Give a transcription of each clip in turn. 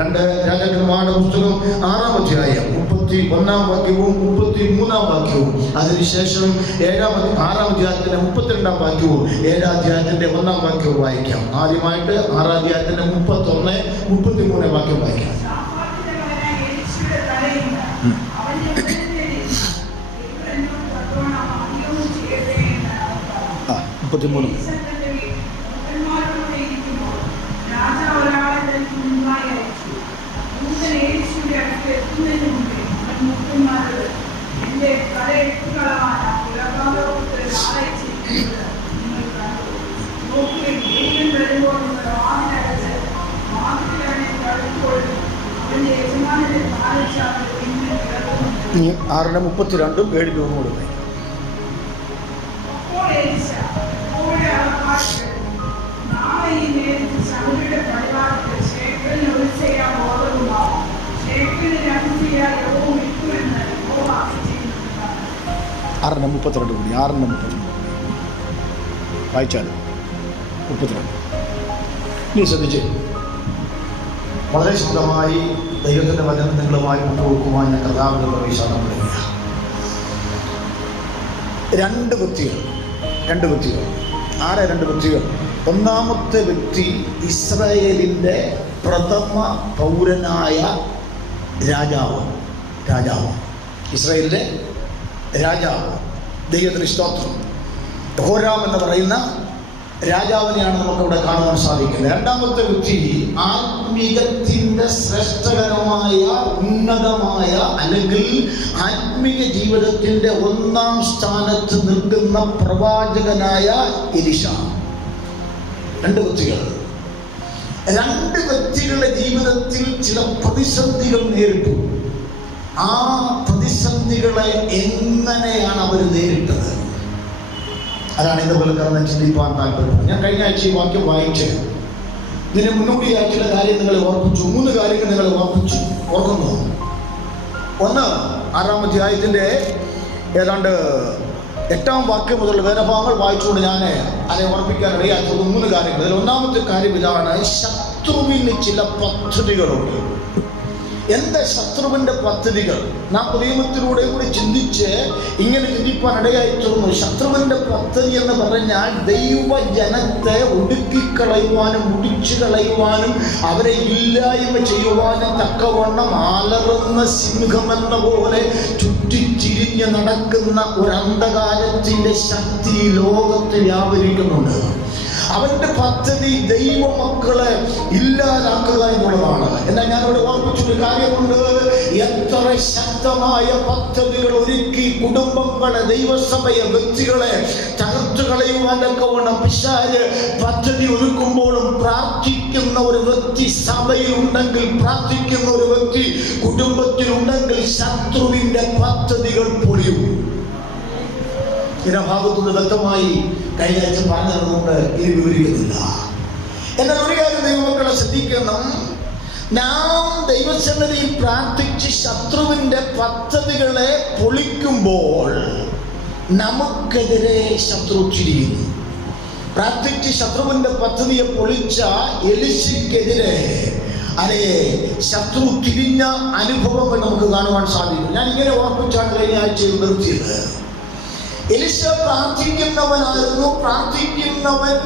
2 രാജാക്കന്മാരുടെ പുസ്തകം 6-ാം അധ്യായം 31-ാം വാക്യവും 33-ാം വാക്യവും, അതിനുശേഷം 6-ാം അധ്യായത്തിന്റെ 32-ാം വാക്യവും 7-ാം അധ്യായത്തിന്റെ 1-ാം വാക്യവും വായിക്കാം. ആദ്യമായിട്ട് 6-ാം അധ്യായത്തിന്റെ 31, 33 വാക്യം വായിക്കാം. 33. ഇനി 6:32 7 കൂടെ. വായിച്ചാലും 32. നീ ശ്രദ്ധിച്ച് വളരെ ശക്തമായി ദൈവത്തിൻ്റെ വചനം നിങ്ങളുമായി കൊണ്ടുപോകുവാൻ ഞാൻ കർത്താവിന്റെ പ്രവേശനം പറയുക. 2 വ്യക്തികൾ. ആരെ 2 വ്യക്തികൾ? ഒന്നാമത്തെ വ്യക്തി ഇസ്രായേലിൻ്റെ പ്രഥമ പൗരനായ രാജാവ്. ഇസ്രായേലിൻ്റെ രാജാവ്. ദൈവത്തിന് സ്തോത്രം. യഹോരാം എന്ന് പറയുന്ന രാജാവിനെയാണ് നമുക്കവിടെ കാണുവാൻ സാധിക്കുന്നത്. 2ാമത്തെ വ്യക്തി ആത്മീകത്തിൻ്റെ ശ്രേഷ്ഠകരമായ ഉന്നതമായ അല്ലെങ്കിൽ ആത്മീയ ജീവിതത്തിൻ്റെ 1ാം സ്ഥാനത്ത് നിൽക്കുന്ന പ്രവാചകനായ എലീശ. 2 വ്യക്തികൾ. 2 വ്യക്തികളുടെ ജീവിതത്തിൽ ചില പ്രതിസന്ധികൾ നേരിട്ടു. ആ പ്രതിസന്ധികളെ എങ്ങനെയാണ് അവർ നേരിട്ടത്? അതാണ് ഇതുപോലെ കാരണം ചിന്തിപ്പാൻ താല്പര്യം. ഞാൻ കഴിഞ്ഞ ആഴ്ച ഈ വാക്യം വായിച്ച് ഇതിന് മുന്നോടിയായ ചില കാര്യം നിങ്ങളെ ഓർപ്പിച്ചു. 3 കാര്യങ്ങൾ നിങ്ങളെ ഓർക്കുന്നു. 1, 6-ാം അധ്യായത്തിൻ്റെ ഏതാണ്ട് 8-ാം വാക്യം മുതലുള്ള വേദഭാഗങ്ങൾ വായിച്ചുകൊണ്ട് ഞാൻ അതിനെ ഓർപ്പിക്കാനിടയായിട്ടുള്ള 3 കാര്യങ്ങൾ. അതിൽ 1ാമത്തെ കാര്യം ഇതാണ്: ശത്രുവിന് ചില പദ്ധതികളുണ്ട്. എന്താ ശത്രുവിൻ്റെ പദ്ധതികൾ? നാം നിയമത്തിലൂടെ കൂടി ചിന്തിച്ച് ഇങ്ങനെ ചിന്തിപ്പാൻ ഇടയായിത്തീർന്നു. ശത്രുവിൻ്റെ പദ്ധതി എന്ന് പറഞ്ഞാൽ ദൈവജനത്തെ ഒടുക്കിക്കളയുവാനും മുടിച്ചു കളയുവാനും അവരെ ഇല്ലായ്മ ചെയ്യുവാനും തക്കവണ്ണം അലറുന്ന സിംഹമെന്ന പോലെ ചുറ്റിച്ചിരിഞ്ഞ് നടക്കുന്ന ഒരു അന്ധകാരത്തിൻ്റെ ശക്തി ലോകത്ത് വ്യാപരിക്കുന്നുണ്ട്. അവന്റെ പദ്ധതി ദൈവമക്കളെ ഇല്ലാതാക്കുക എന്നുള്ളതാണ്. എന്നാൽ ഞാനിവിടെ ഓർമ്മിച്ചൊരു കാര്യമുണ്ട്. എത്ര ശക്തമായ പദ്ധതികൾ ഒരുക്കി കുടുംബങ്ങളെ, ദൈവസഭയെ, വ്യക്തികളെ തകർത്തു കളയുവാനൊക്കെ വേണം പിശാച് പദ്ധതി ഒരുക്കുമ്പോഴും പ്രാർത്ഥിക്കുന്ന ഒരു വ്യക്തി സഭയിലുണ്ടെങ്കിൽ, പ്രാർത്ഥിക്കുന്ന ഒരു വ്യക്തി കുടുംബത്തിലുണ്ടെങ്കിൽ ശത്രുവിന്റെ പദ്ധതികൾ പൊളിയും. ഇതിന്റെ ഭാഗത്തുനിന്ന് വ്യക്തമായി കഴിഞ്ഞ ആഴ്ച പറഞ്ഞതുകൊണ്ട് ഇനി വിവരിക്കുന്നില്ല. എന്നാൽ ഒരു കാര്യം ദൈവമക്കളെ ശ്രദ്ധിക്കണം. നാം ദൈവസന്നിധിയിൽ പ്രാർത്ഥിച്ച് ശത്രുവിന്റെ പദ്ധതികളെ പൊളിക്കുമ്പോൾ നമുക്കെതിരെ ശത്രു ചിരിക്കുന്നു. പ്രാർത്ഥിച്ച് ശത്രുവിന്റെ പദ്ധതിയെ പൊളിച്ച എലീശയ്ക്കെതിരെ ശത്രു തിരിഞ്ഞ അനുഭവങ്ങൾ നമുക്ക് കാണുവാൻ സാധിക്കും. ഞാൻ ഇങ്ങനെ ഓർപ്പിച്ചാണ് കഴിഞ്ഞ ആഴ്ചയിൽ നിർത്തിയത്. എലീശ പ്രാർത്ഥിക്കുന്നവനായിരുന്നു. പ്രാർത്ഥിക്കുന്നവൻ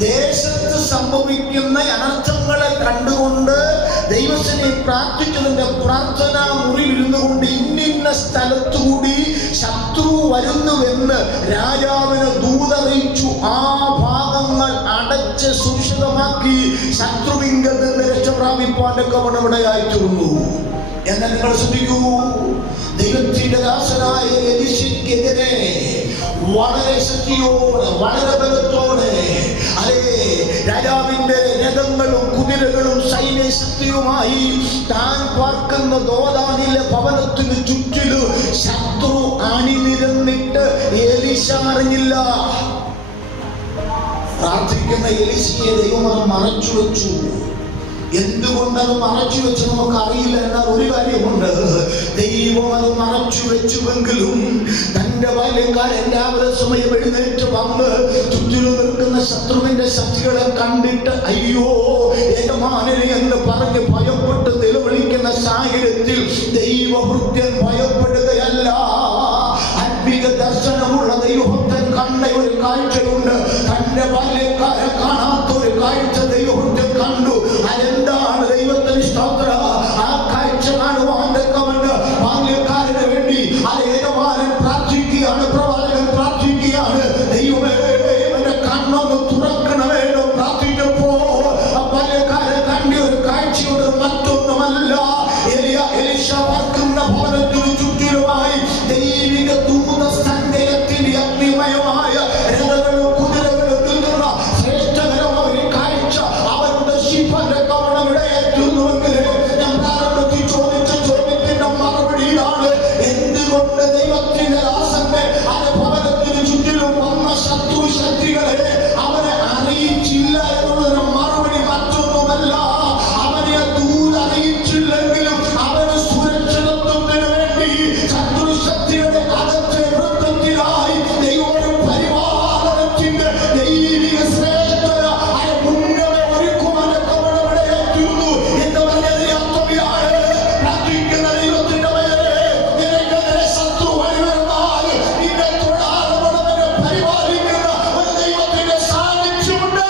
ദേശത്ത് സംഭവിക്കുന്ന അനർത്ഥങ്ങളെ കണ്ടുകൊണ്ട് ദൈവത്തിനെ പ്രാർത്ഥിച്ചതിന്റെ പ്രാർത്ഥനാ മുറിയിലിരുന്നു കൊണ്ട് ഇന്നിന്ന സ്ഥലത്തുകൂടി ശത്രു വരുന്നുവെന്ന് രാജാവിന് ദൂതറിയിച്ചു. ആ ഭാഗങ്ങൾ അടച്ച് സുരക്ഷിതമാക്കി ശത്രുവിങ്കിൽ നിന്ന് രക്ഷ പ്രാപിപ്പാനൊക്കെ ഇടയായിത്തീർന്നു. എന്നാൽ നിങ്ങൾ ശ്രദ്ധിക്കൂ, ദൈവത്തിന്റെ ദാസനായ എലീശയ്ക്കെതിരെ വളരെ ശക്തിയോടെ, വളരെ ബലത്തോടെ രാജാവിന്റെ രഥങ്ങളും കുതിരകളും സൈന്യശക്തിയുമായി താൻ പാർക്കുന്ന ദോതാനിലെ ഭവനത്തിന് ചുറ്റിലും ശത്രു അണിനിരന്നിട്ട് എലീശ അറിഞ്ഞില്ല. പ്രാർത്ഥിക്കുന്ന എലീശയെ ദൈവം മറച്ചു വെച്ചു. എന്തുകൊണ്ടത് മറച്ചു വെച്ച് നമുക്ക് അറിയില്ല. എന്നാൽ ഒരു കാര്യമുണ്ട്, ദൈവം അത് മറച്ചു വെച്ചുവെങ്കിലും തന്റെ ബാല്യക്കാരൻ രാവിലെ സമയം എഴുന്നേറ്റ് വന്ന് ചുറ്റിലും നിൽക്കുന്ന ശത്രുവിന്റെ ശക്തികളെ കണ്ടിട്ട് അയ്യോ യജമാനനെ എന്ന് പറഞ്ഞ് ഭയപ്പെട്ട് നിലവിളിക്കുന്ന സാഹചര്യത്തിൽ ദൈവഭൃത്യൻ ഭയപ്പെടുകയല്ല. ആത്മീക ദർശനമുള്ള ദൈവഭക്തൻ കണ്ട ഒരു കാഴ്ചയുണ്ട്. തന്റെ ബാല്യക്കാരെ കാണാത്തൊരു കാഴ്ച ദൈവഭക്തൻ കണ്ടു. അതെന്താണ്? ദൈവത്തിന് സ്തോത്രം. ആ കാഴ്ച കാണുവാൻ തക്കവണ്ണം ബാല്യക്കാരന് വേണ്ടി ആ യജമാനൻ പ്രാർത്ഥിക്കുകയാണ്, പ്രവാചകൻ പ്രാർത്ഥിക്കുകയാണ്. ദൈവമേ എന്റെ കണ്ണൊന്ന് തുറക്കണമേ എന്ന് പ്രാർത്ഥിച്ചപ്പോ ആ ബാല്യക്കാരൻ കണ്ട ഒരു കാഴ്ചയുടെ മറ്റൊന്നുമല്ല, എലീശ പാർക്കുന്ന ഭവനത്തിനു ചുറ്റിലുമായി ദൈവിക ദൂത സങ്കേതത്തിന്റെ അഗ്നിമയമായ രഥങ്ങളും കുതിരകളും നിൽക്കുന്ന ശ്രേഷ്ഠകരമായ ഒരു കാഴ്ച അവരുടെ ശിഫന്റെ കവണം ഇടയേറ്റുന്നുവെങ്കിൽ ഞാൻ പ്രാരംഭത്തിൽ ചോദിച്ച ചോദ്യത്തിന്റെ മറുപടി ഇതാണ്: എന്തുകൊണ്ട് ദൈവത്തിന്റെ ദാസന്റെ ഭവനത്തിന് ചുറ്റിലും വന്ന ശത്രു ശക്തികളെ അവനെ അറിയിച്ചില്ല എന്നുള്ളതിന് മറുപടി മറ്റൊന്നുമല്ല. അവനെ ദൂത് അറിയിച്ചില്ലെങ്കിലും അവന് സുരക്ഷിതത്വത്തിന് വേണ്ടി ശത്രുശക്തിയുടെ അകത്തെ വൃത്തത്തിലായി ദൈവം പരിപാലനത്തിന്റെ ദൈവിക ശ്രേഷ്ഠത മുന്നമേ ഒരുക്കുവാൻ കവണമിടയായിരുന്നു എന്ന് പറഞ്ഞതിന് അർത്ഥമാണ് പ്രാർത്ഥിക്കുന്ന ദൈവത്തിന്റെ പേരെ നിനക്കെതിരെ ശത്രു വഴിവരുന്നാൽ നിന്നെ തൊടാതെ വളവനെ പരിപാലിക്കുന്ന ഒരു ദൈവത്തിന്റെ സാന്നിധ്യമുണ്ട്.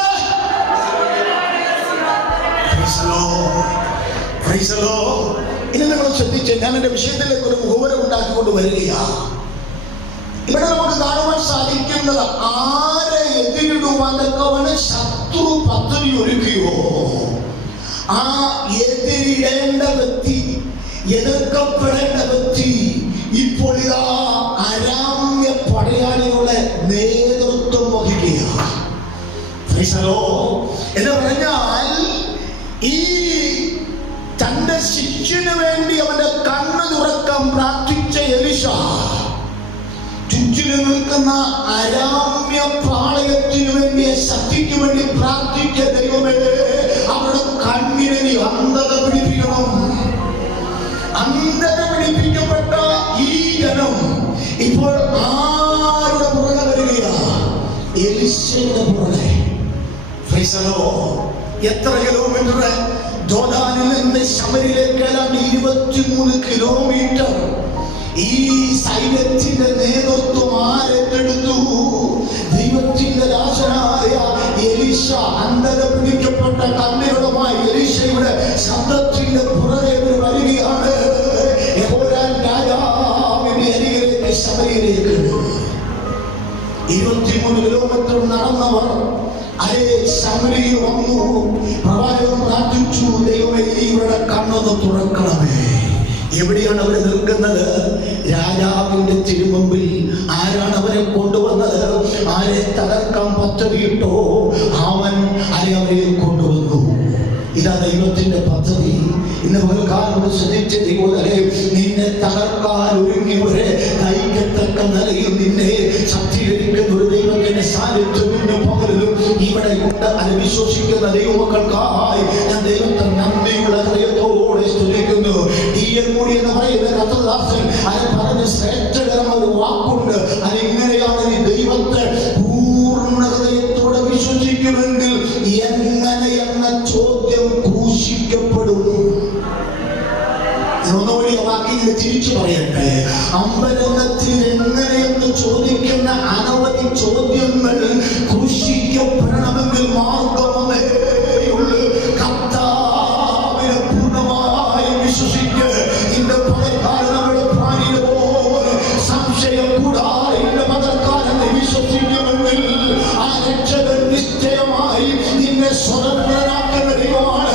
ഇനി നിങ്ങൾ ശ്രദ്ധിച്ച്, ഞാൻ എന്റെ വിഷയത്തിലേക്ക് ഒരു മുഖവരം ഉണ്ടാക്കിക്കൊണ്ട് വരികയാണ്. ഇവിടെ നമുക്ക് കാണുവാൻ സാധിക്കുന്നത് ആരെ എതിരിടുവാൻ തക്കവണ്ണം ശത്രു പദ്ധതി ഒരുക്കുകയോ ആ എതിരിടേണ്ട വ്യക്തി, എതിർക്കപ്പെടേണ്ട വ്യക്തി ഇപ്പോൾ ഇതാ അരാമ്യ പടയാളികളുടെ നേതൃത്വം വഹിക്കുകയാണ്. എന്ന് പറഞ്ഞാൽ ഈ തന്റെ ശിഷ്യന് വേണ്ടി അവന്റെ കണ്ണ് തുറക്കാൻ പ്രാർത്ഥിച്ച എലീശ ചുറ്റിലും നിൽക്കുന്ന അരാമ്യ പാളയത്തിനു വേണ്ടി, ശക്തിക്ക് വേണ്ടി പ്രാർത്ഥിച്ച ദൈവമേ അവരുടെ കണ്ണിനെ നീ അന്ധത പിടിപ്പിക്കണം. അന്ധത പിടിപ്പിക്കപ്പെട്ട ഈ ജനം ഇപ്പോൾ ആരുടെ പുറകെ വരികയാണ്? എലീശയുടെ പുറകെ. എത്ര കിലോമീറ്റർ? ജോർദാനിൽ നിന്ന് ശമരിലേക്ക് ഏതാണ്ട് 23 കിലോമീറ്റർ. ഈ സൈന്യത്തിന്റെ നേതൃത്വം ആരെടുത്തു? ദൈവത്തിന്റെ ദാസനായ എലീശ. അന്ധത പിടിക്കപ്പെട്ട കണ്ണുകളുമായി എലീശയുടെ ശബ്ദത്തിന്റെ പുറകെ വരികയാണ്. യഹോവ രാജാവിന്റെ അരികിലേക്ക് ശമരിയിലേക്ക് 23 കിലോമീറ്റർ നടന്നവർ ശമരിയിൽ വന്നു. പ്രവാചകൻ പ്രാർത്ഥിച്ചു, ദൈവമേ ഇവരുടെ കണ്ണൊന്ന് തുറക്കണമേ. എവിടെയാണ് അവർ നിൽക്കുന്നത്? രാജാവിന്റെ തിരുമുമ്പിൽ. ആരാണ് അവരെ കൊണ്ടുവന്നത്? ആരെ തകർക്കാൻ പദ്ധതിയിട്ടോ അവൻ അവരെ കൊണ്ടുവന്നു. ഇതാ ദൈവത്തിന്റെ പദ്ധതി. ഇന്ന് പകൽക്കാലം ശ്രദ്ധിച്ച ദൈവമേ, നിന്നെ തകർക്കാൻ ഒരുങ്ങിയവരെ നയിക്കത്തക്ക നിലയിൽ നിന്നെ ശക്തീകരിക്കുന്ന ഒരു ദൈവത്തിന്റെ സാന്നിധ്യം ഇന്ന് പകലിലും ഇവിടെ ഉണ്ട്. അത് വിശ്വസിക്കുന്ന ദൈവമക്കൾക്കായി ഞാൻ ദൈവത്തെ നന്ദിയുള്ള ഹൃദയത്തോടെ സ്തുതിക്കുന്നു. കൂടി എന്ന് പറയുന്ന കർത്തദാസൻ അത് പറഞ്ഞ ശ്രേഷ്ഠകരമായ ഒരു വാക്കുണ്ട്. അതെങ്ങനെയാണ്? നീ ദൈവത്തെ പൂർണ്ണ ഹൃദയത്തോടെ വിശ്വസിക്കുമെങ്കിൽ എങ്ങനെ എന്ന ചോദ്യം ക്രൂശിക്കപ്പെടുന്നു. ഒന്നുകൂടി ആ വാക്കിൽ തിരിച്ചു പറയട്ടെ. അമ്പരംഗത്തിൽ എങ്ങനെയെന്ന് ചോദിക്കുന്ന അനവധി ചോദ്യങ്ങൾ ക്രൂശിക്കപ്പെടണമെങ്കിൽ മാർഗമേയുള്ളൂ. കർത്താവിനെ പൂർണ്ണമായി വിശ്വസിക്കുക. ഇന്റെ പകൽക്കാലം നമ്മുടെ ഭാര്യ പോലെ സംശയം കൂടാതെ ഇന്റെ പകൽക്കാലം വിശ്വസിക്കുമെങ്കിൽ ആ രക്ഷകൻ നിശ്ചയമായി നിന്നെ സ്വതന്ത്രനാക്കുന്ന ദൈവമാണ്.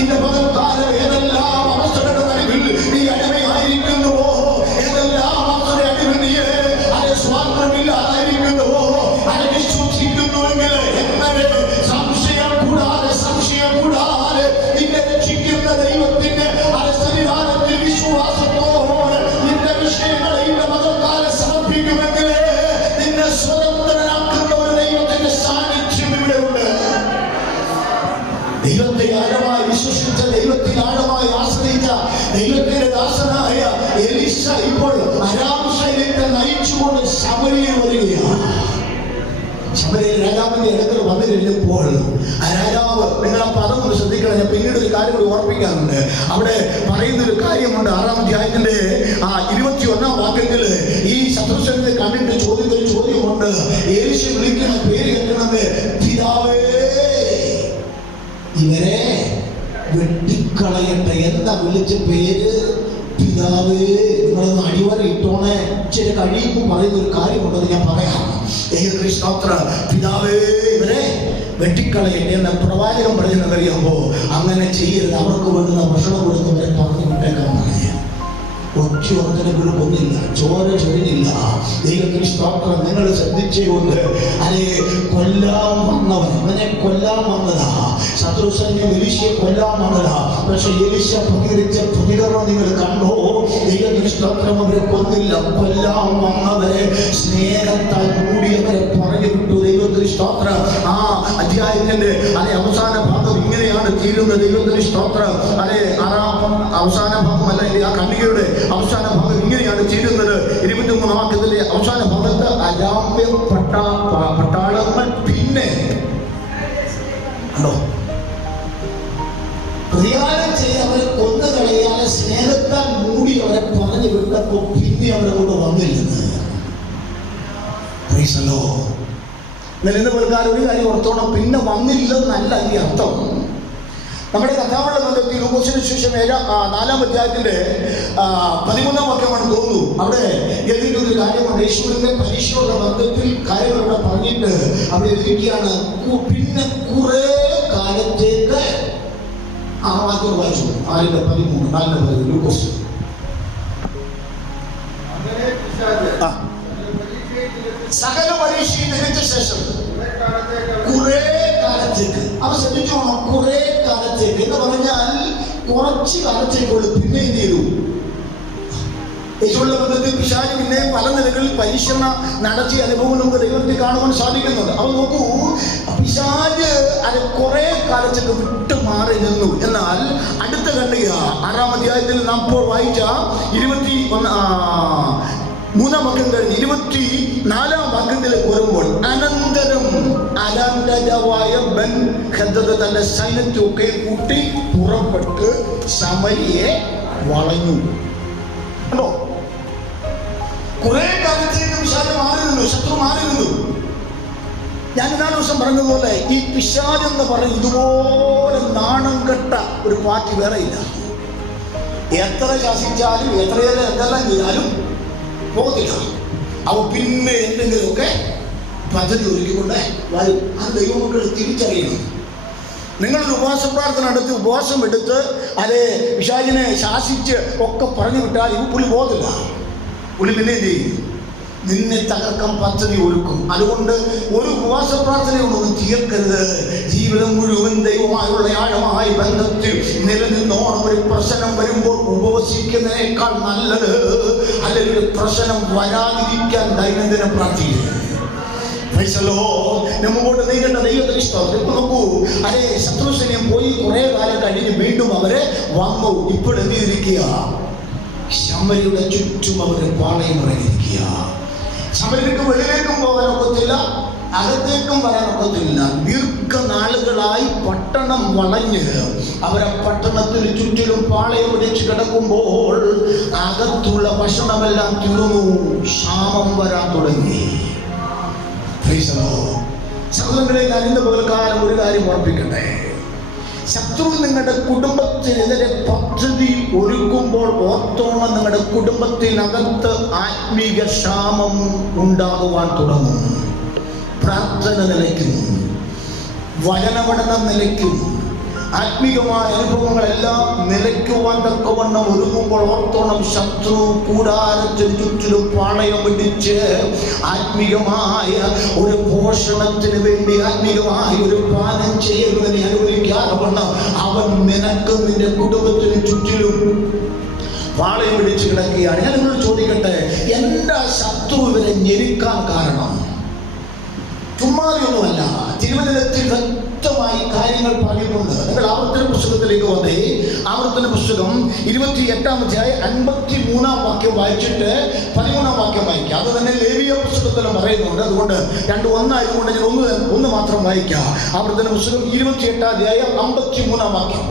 ഇന്റെ പകൽക്കാലം ഏതെല്ലാം അവസരങ്ങളുടെ നടുവിൽ നീ അടിമയായിരിക്കുന്നുവോ, ഏതെല്ലാം അവസര അടിമ നീ അത് സ്വാതന്ത്ര്യമില്ലാതായിരിക്കുന്നുവോ, അത് വിശ്വസിക്കുന്നുവെങ്കിൽ എങ്ങനെ സംശയം കൂടാതെ നിന്നെ രക്ഷിക്കുന്ന ദൈവത്തിന്റെ സന്നിധാനത്തിൽ വിശ്വാസത്തോടെ നിന്റെ വിഷയങ്ങളെ ഇന്റെ പകൽക്കാലം സമർപ്പിക്കുമെങ്കിൽ നിന്നെ സ്വതന്ത്രനാക്കുന്ന ഒരു ദൈവത്തിന്റെ സാന്നിധ്യം ഇവിടെ ഉണ്ട്. ദൈവത്തെ ആഴമായി വിശ്വസിക്കുന്ന ദൈവത്തിൽ ആഴമായി ആശ്രയിച്ച ദൈവത്തിന്റെ ദാസനായ എലീശ ഇപ്പോൾ അരാം സൈന്യത്തെ നയിച്ചുകൊണ്ട് ശമരിയിൽ വരികയാണ്. ശമരിയിൽ രാജാവിന്റെ അടുക്കൽ വന്നു കഴിഞ്ഞപ്പോൾ ആ രാജാവ്, നിങ്ങളെ പദം ഒന്ന് ശ്രദ്ധിക്കണം, ഞാൻ പിന്നീട് ഒരു കാര്യം കൂടി ഓർപ്പിക്കാറുണ്ട്. അവിടെ പറയുന്നൊരു കാര്യമുണ്ട്. 6-ാം അധ്യായത്തിന്റെ 21-ാം വാക്യത്തിൽ ഈ ശത്രുസേനയെ കണ്ടിട്ട് ചോദിക്കുന്നൊരു ചോദ്യമുണ്ട്. എലീശ വിളിക്കുന്ന പേര് കേൾക്കണത് പിതാവേ, ഇവരെ വെട്ടിക്കളയട്ടെ. എന്താ വിളിച്ച പേര്? പിതാവേ. നിങ്ങളൊന്ന് അടിവര ഇട്ടോണേ. ചില കഴിയുമ്പോൾ പറയുന്ന ഒരു കാര്യമുണ്ടെന്ന് ഞാൻ പറയാം. പിതാവേ, ഇവരെ വെട്ടിക്കളയട്ടെ എന്ന പ്രവാചകൻ പറഞ്ഞെന്നറിയാമോ? അങ്ങനെ ചെയ്യരുത്, അവർക്ക് വേണ്ടുന്ന ഭക്ഷണം കൊടുത്തവരെ പറഞ്ഞു വിട്ടേക്കാൻ പറയാം. ഒറ്റ ഒന്നില്ല, ചോര ചൊരിഞ്ഞില്ല. ദൈവത്തിന് സ്തോത്രം. നിങ്ങൾ ശ്രദ്ധിച്ചുകൊണ്ട് അല്ലെ കൊല്ലാൻ വന്നവൻ, അവനെ കൊല്ലാൻ വന്നതാ. ശത്രുസൈന്യം എലീശയെ കൊല്ലാൻ വന്നതാ. പക്ഷെ എലീശ പ്രതികരിച്ച പ്രതികരണം നിങ്ങൾ കണ്ടോ? ദൈവത്തിന് സ്തോത്രം. അവരെ കൊന്നില്ല, കൊല്ലാൻ വന്നവരെ സ്നേഹത്താൽ മൂടിയവരെ പറഞ്ഞു വിട്ടു. ദൈവത്തിന് സ്തോത്രം. ആ അധ്യായത്തിന്റെ അവസാന ഭാഗം ഇങ്ങനെയാണ് തീരുന്നത്. ദൈവത്തിന് സ്തോത്രം. അവസാന ഭാഗമല്ല, ആ കണ്ണികയുടെ അവസാന ഭാഗം ഇങ്ങനെയാണ് തീരുന്നത്. 23-ാം വാക്യത്തിന്റെ അവസാന ഭാഗത്ത് അരാമ്യ പട്ടാളങ്ങൾ പിന്നെ പ്രതികാരം ചെയ്ത് അവരെ കൊന്നു കളയാതെ സ്നേഹത്താൽ മൂടി അവരെ പറഞ്ഞു വിട്ടപ്പോ പിന്നെ അവരെ കൊണ്ട് വന്നില്ലെന്ന്. ഇന്ന് പ്രകാരം ഒരു കാര്യം ഓർത്തോണം, പിന്നെ വന്നില്ലെന്നല്ല ഈ അർത്ഥം. നമ്മുടെ കഥാവുള്ള ബന്ധത്തിൽ ലൂക്കോസിന് ശേഷം 4-ാം അധ്യായത്തിന്റെ 13-ാം വാക്യമാണ് തോന്നുന്നു. അവിടെ എഴുതിയിട്ടൊരു കാര്യമാണ്. യേശുവിന്റെ പരീക്ഷയുള്ള ബന്ധത്തിൽ കാര്യങ്ങളവിടെ പറഞ്ഞിട്ട് അവിടെ എഴുതിയിരിക്കുകയാണ്, പിന്നെ കുറെ കാലത്തേക്ക്. ആ വാക്യം വായിച്ചു. 4:13 ലൂക്കോസ്. സകല പരീക്ഷയും ലഭിച്ച ശേഷം കുറെ കാലത്തേക്ക്. അവ ശ്രദ്ധിച്ചു, കുറെ കാലത്തേക്ക് എന്ന് പറഞ്ഞാൽ കുറച്ച് കാലത്തേക്കുള്ളൂ. പിന്നെ എന്ത് ചെയ്തു? യേശുവിന്റെ ബന്ധത്തിൽ പിശാച് പിന്നെ പല നിലകളിൽ പരീക്ഷണ നടത്തിയ അനുഭവം നമുക്ക് ദൈവത്തിൽ കാണുവാൻ സാധിക്കുന്നുണ്ട്. അപ്പൊ നോക്കൂ, പിശാച് അത് കുറെ കാലത്തേക്ക് വിട്ടു മാറി നിന്നു. എന്നാൽ അടുത്ത കണ്ടുക 6-ാം അധ്യായത്തിൽ നാം ഇപ്പോൾ വായിച്ച 23-ാം വാക്യം കഴിഞ്ഞ് 24-ാം വാക്യത്തിലേക്ക് വരുമ്പോൾ, അനന്തരം അലന്തരവായ ബെൻഹദദ് തന്റെ സൈന്യത്തെയൊക്കെ കൂട്ടി പുറപ്പെട്ട് ശമരിയെ വളഞ്ഞു. കണ്ടോ? കുറെ കാലത്തേക്ക് പിശാച് മാറി നിന്നു, ശത്രു മാറി നിന്നു. ഞാൻ ഇന്നാല് ദിവസം പറഞ്ഞതുപോലെ ഈ പിശാച് എന്ന് പറഞ്ഞ ഇതുപോലെ നാണം കെട്ട ഒരു പാർട്ടി വേറെ ഇല്ല. എത്ര ശാസിച്ചാലും എന്തെല്ലാം ചെയ്താലും പോകത്തില്ല. അവ പിന്നെ എന്തെങ്കിലുമൊക്കെ പദ്ധതി ഒരുക്കിക്കൊണ്ട് വരും. ആ ദൈവമക്കൾ തിരിച്ചറിയണം. നിങ്ങളൊരു ഉപവാസ പ്രാർത്ഥന നടത്തി ഉപവാസം എടുത്ത് പിശാചിനെ ശാസിച്ച് ഒക്കെ പറഞ്ഞു വിട്ടാൽ ഈ പുലി പോകത്തില്ല. പുലി പിന്നെ എന്ത് ചെയ്യും? നിന്നെ തകർക്കാൻ പദ്ധതി ഒരുക്കും. അതുകൊണ്ട് ഒരു ഉപവാസ പ്രാർത്ഥനയൊന്നും തീർക്കരുത്. ജീവിതം മുഴുവൻ ദൈവമായുള്ള ആഴമായ ബന്ധത്തിൽ നിലനിന്നോണം. ഒരു പ്രശ്നം വരുമ്പോൾ ഉപവസിക്കുന്നതിനേക്കാൾ നല്ലത് അല്ലെങ്കിൽ ഒരു പ്രശ്നം വരാതിരിക്കാൻ ദൈനംദിനം പ്രാർത്ഥിക്കുക. മുമ്പോട്ട് നീങ്ങേണ്ട ദൈവത്തിന് ഇഷ്ടം. ഇപ്പൊ നോക്കൂ, ശത്രുസൈന്യം പോയി കുറെ കാലം കഴിഞ്ഞ് വീണ്ടും അവരെ വന്നു. ഇപ്പോൾ എന്ത് ചെയ്തിരിക്കുക? ശമരിയുടെ ചുറ്റും അവര് പാളയം ഇറങ്ങിയിരിക്കുക. ശമരിക്ക് വെളിയിലേക്കും പോകാനൊക്കത്തില്ല, അകത്തേക്കും വരാനൊക്കത്തില്ല. ദീർഘനാളുകളായി പട്ടണം വളഞ്ഞ് അവരെ പട്ടണത്തിന് ചുറ്റിലും പാളയം പിടിച്ച് കിടക്കുമ്പോൾ അകത്തുള്ള ഭക്ഷണമെല്ലാം തീർന്നു, ക്ഷാമം വരാൻ തുടങ്ങി. സഹോദരങ്ങളെ, ഞാൻ ഇന്ന് പകൽക്കാലം ഒരു കാര്യം ഓർപ്പിക്കട്ടെ. ശത്രു നിങ്ങളുടെ കുടുംബത്തിനെതിരെ പദ്ധതി ഒരുക്കുമ്പോൾ ഓർത്തോണം, നിങ്ങളുടെ കുടുംബത്തിനകത്ത് ആത്മീക ക്ഷാമം ഉണ്ടാകുവാൻ തുടങ്ങും. പ്രാർത്ഥന നിലയ്ക്കും, വചനപഠനം നിലയ്ക്കും, ആത്മീകമായ അനുഭവങ്ങളെല്ലാം നിലയ്ക്കുവാൻ തക്കവണ്ണം ഒരുങ്ങുമ്പോൾ ഓർത്തോണം, ശത്രു കൂടാരത്തിന് ചുറ്റിലും പാളയം പിടിച്ച് ആത്മീകമായ ഒരു പോഷണത്തിന് വേണ്ടി, ആത്മീകമായ ഒരു പാനം ചെയ്യുന്നതിനെ അനുവദിക്കാതെ വണ്ണം അവൻ നിനക്ക് നിന്റെ കുടുംബത്തിന് ചുറ്റിലും പാളയം പിടിച്ച് കിടക്കുകയാണ്. ഞാൻ നിങ്ങൾ ചോദിക്കട്ടെ, എന്താ ശത്രു ഇവരെ ഞെരുക്കാൻ കാരണം? ചുമ്മാതെയൊന്നുമല്ല. തിരുവനന്തപുരത്തിൽ വ്യക്തമായി കാര്യങ്ങൾ പറഞ്ഞിട്ടുണ്ട്. നിങ്ങൾ ആവർത്തന പുസ്തകത്തിലേക്ക് വന്നേ. ആവർത്തന പുസ്തകം 28-ാം അധ്യായം 53-ാം വാക്യം വായിച്ചിട്ട് 13-ാം വാക്യം വായിക്കുക. അത് തന്നെ ലേവിയ പുസ്തകത്തിലും പറയുന്നുണ്ട്. അതുകൊണ്ട് രണ്ടും ഒന്നായതുകൊണ്ട് ഞാൻ ഒന്ന് മാത്രം വായിക്കാം. ആവർത്തന പുസ്തകം 28-ാം അധ്യായം 53-ാം വാക്യം.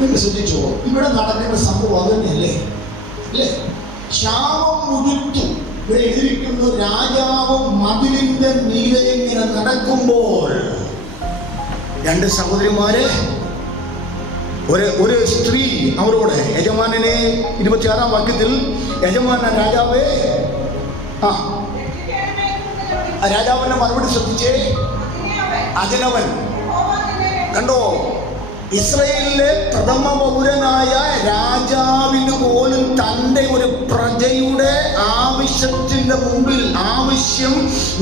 നിങ്ങൾ ശ്രദ്ധിച്ചോ, ഇവിടെ നടക്കുന്ന സംഭവം അത് തന്നെയല്ലേ അല്ലേ? ശാപം മുഴുത്തു. ഇവിടെ എഴുതിയിരിക്കുന്നു, രാജാവ് മതിലിന്റെ മീതെ ഇങ്ങനെ നടക്കുമ്പോൾ രണ്ട് സഹോദരിമാര്, ഒരു സ്ത്രീ അവരോട് യജമാനെ 26-ാം വാക്യത്തിൽ യജമാന രാജാവേ രാജാവിന്റെ മറുപടി ശ്രദ്ധിച്ചേ. അതിനവൻ കണ്ടോ, ഇസ്രയേലിലെ പ്രഥമ പൗരനായ രാജാവിന് പോലും തൻ്റെ ഒരു പ്രജയുടെ ആവശ്യത്തിന്റെ മുമ്പിൽ ആവശ്യം